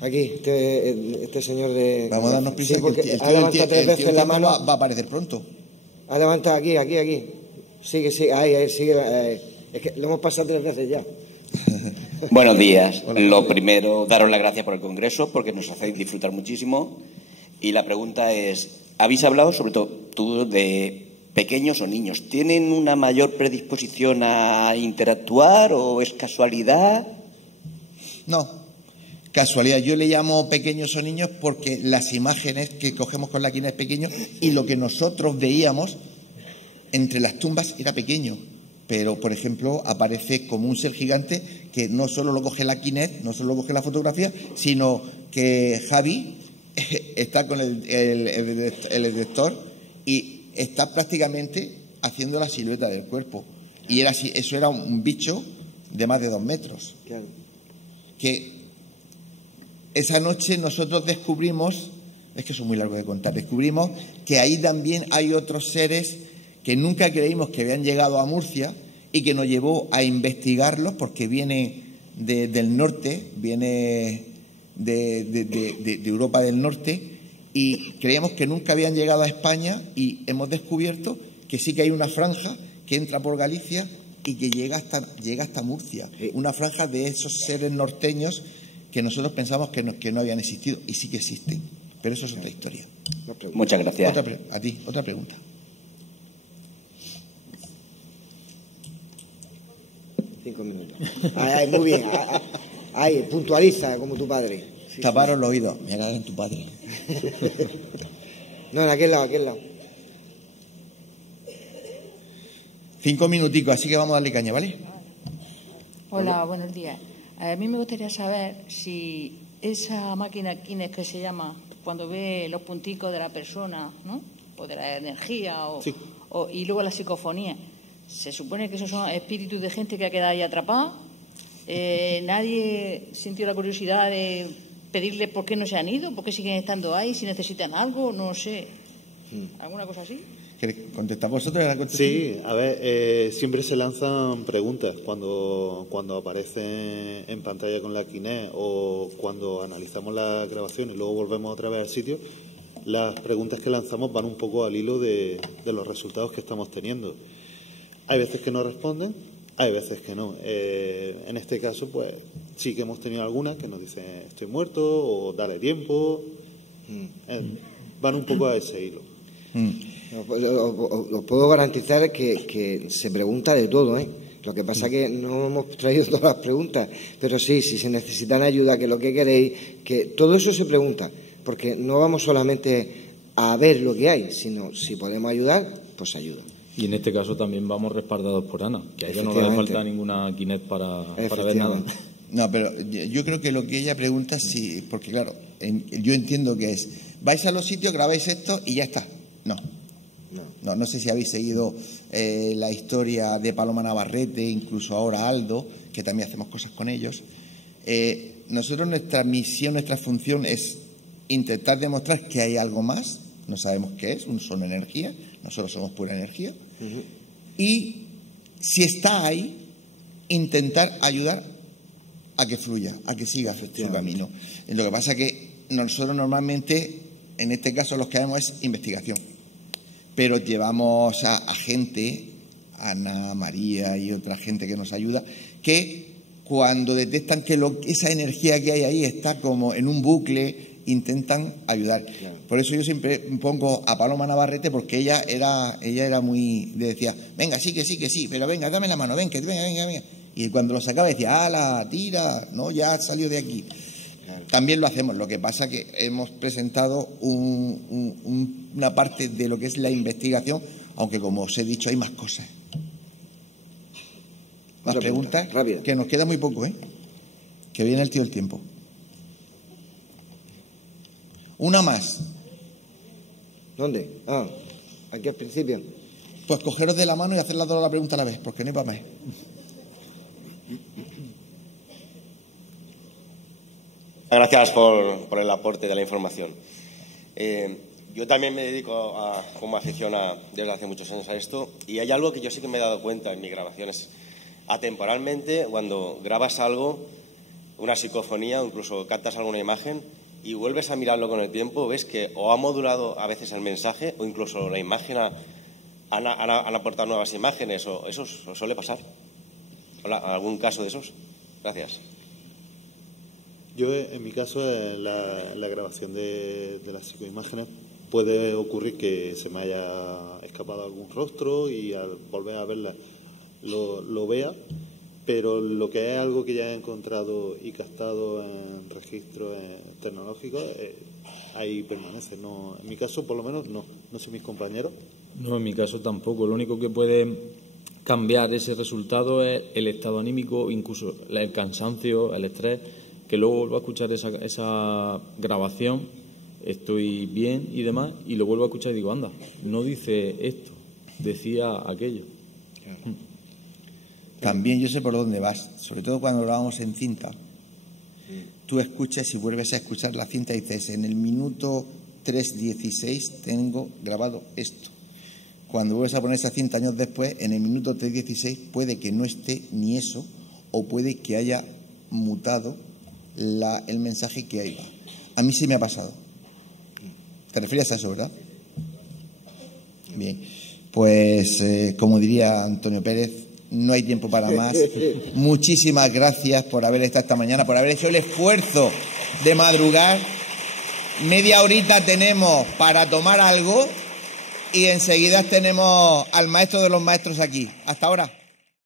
Aquí, este señor de... Vamos a darnos prisa, sí, porque el ha levantado tres tío veces la mano. va a aparecer pronto. Ha levantado aquí. Sigue, sigue. Es que lo hemos pasado 3 veces ya. Buenos días. Lo primero, daros las gracias por el Congreso, porque nos hacéis disfrutar muchísimo. Y la pregunta es, habéis hablado, sobre todo tú, de pequeños o niños. ¿Tienen una mayor predisposición a interactuar o es casualidad? No, casualidad. Yo le llamo pequeños o niños porque las imágenes que cogemos con la Kinect es pequeño y lo que nosotros veíamos entre las tumbas era pequeño. Pero, por ejemplo, aparece como un ser gigante que no solo lo coge la Kinect, no solo lo coge la fotografía, sino que Javi está con el detector y está prácticamente haciendo la silueta del cuerpo. Y era así, eso era un bicho de más de 2 metros. Claro. Que esa noche nosotros descubrimos, es que eso es muy largo de contar, descubrimos que ahí también hay otros seres que nunca creímos que habían llegado a Murcia y que nos llevó a investigarlos porque viene del norte, viene de Europa del Norte y creíamos que nunca habían llegado a España y hemos descubierto que sí que hay una franja que entra por Galicia y que llega hasta Murcia, una franja de esos seres norteños que nosotros pensamos que no habían existido y sí que existen, pero eso es otra historia. Muchas gracias. A ti, otra pregunta. Minutos. Muy bien. Puntualiza como tu padre. Sí, taparos los oídos. Me cago en tu padre. No, en aquel lado. 5 minuticos, así que vamos a darle caña, ¿vale? Hola, buenos días. A mí me gustaría saber si esa máquina Kinect que se llama, cuando ve los punticos de la persona, ¿no? O de la energía, y luego la psicofonía. Se supone que esos son espíritus de gente que ha quedado ahí atrapada. Nadie sintió la curiosidad de pedirle por qué no se han ido, por qué siguen estando ahí, si necesitan algo, no sé. ¿Alguna cosa así? ¿Queréis contestar vosotros? Sí, a ver, siempre se lanzan preguntas cuando aparece en pantalla con la Kinect o cuando analizamos la grabación y luego volvemos otra vez al sitio. Las preguntas que lanzamos van un poco al hilo de los resultados que estamos teniendo. Hay veces que no responden, hay veces que no. En este caso, pues sí que hemos tenido algunas que nos dicen estoy muerto o dale tiempo. Van un poco a ese hilo. Os puedo garantizar que se pregunta de todo, ¿eh? Lo que pasa es que no hemos traído todas las preguntas, pero sí, si se necesitan ayuda, que lo que queréis, que todo eso se pregunta, porque no vamos solamente a ver lo que hay, sino si podemos ayudar, pues ayuda. Y en este caso también vamos respaldados por Ana, que a ella no le hace falta ninguna Kinect para ver nada. No, pero yo creo que lo que ella pregunta, sí, porque claro, yo entiendo que es, vais a los sitios, grabáis esto y ya está. No sé si habéis seguido la historia de Paloma Navarrete, incluso ahora Aldo, que también hacemos cosas con ellos. Nosotros, nuestra misión, nuestra función es intentar demostrar que hay algo más, no sabemos qué es, solo energía, nosotros somos pura energía, y si está ahí, intentar ayudar a que fluya, a que siga su camino. Lo que pasa es que nosotros normalmente, en este caso, lo que hacemos es investigación, pero llevamos a gente, Ana, María y otra gente que nos ayuda, que cuando detectan que esa energía que hay ahí está como en un bucle, intentan ayudar. Claro. Por eso yo siempre pongo a Paloma Navarrete, porque ella era muy, le decía, venga, sí, pero venga, dame la mano, venga. Y cuando lo sacaba decía, ala, tira, no, ya salió de aquí. Claro. También lo hacemos, lo que pasa que hemos presentado una parte de lo que es la investigación, aunque como os he dicho hay más cosas. Más preguntas, rápido. Que nos queda muy poco, que viene el tío del tiempo. Una más. ¿Dónde? Aquí al principio. Pues cogeros de la mano y hacer las dos la pregunta a la vez, porque no hay para más. Gracias por el aporte de la información. Yo también me dedico como afición desde hace muchos años a esto, y hay algo que yo sí que me he dado cuenta en mis grabaciones. Atemporalmente, cuando grabas algo, una psicofonía o incluso captas alguna imagen y vuelves a mirarlo con el tiempo, ves que o ha modulado a veces el mensaje o incluso la imagen han aportado nuevas imágenes, o eso suele pasar. ¿Algún caso de esos? Gracias. Yo, en mi caso, en la grabación de las psicoimágenes, puede ocurrir que se me haya escapado algún rostro y al volver a verla lo vea, pero lo que es algo que ya he encontrado y captado en registros tecnológicos, ahí permanece. No, en mi caso, por lo menos, no sé mis compañeros. No, en mi caso tampoco. Lo único que puede cambiar ese resultado es el estado anímico, incluso el cansancio, el estrés, que luego vuelvo a escuchar esa grabación, estoy bien y demás, y lo vuelvo a escuchar y digo, anda, no dice esto, decía aquello. Claro. También yo sé por dónde vas, sobre todo cuando grabamos en cinta. Tú escuchas y vuelves a escuchar la cinta y dices, en el minuto 3:16 tengo grabado esto. Cuando vuelves a poner esa cinta años después, en el minuto 3:16 puede que no esté ni eso, o puede que haya mutado el mensaje que ahí va. A mí sí me ha pasado. ¿Te refieres a eso, verdad? Bien, pues como diría Antonio Pérez, no hay tiempo para más. Muchísimas gracias por haber estado esta mañana, por haber hecho el esfuerzo de madrugar. Media horita tenemos para tomar algo y enseguida tenemos al maestro de los maestros aquí. Hasta ahora.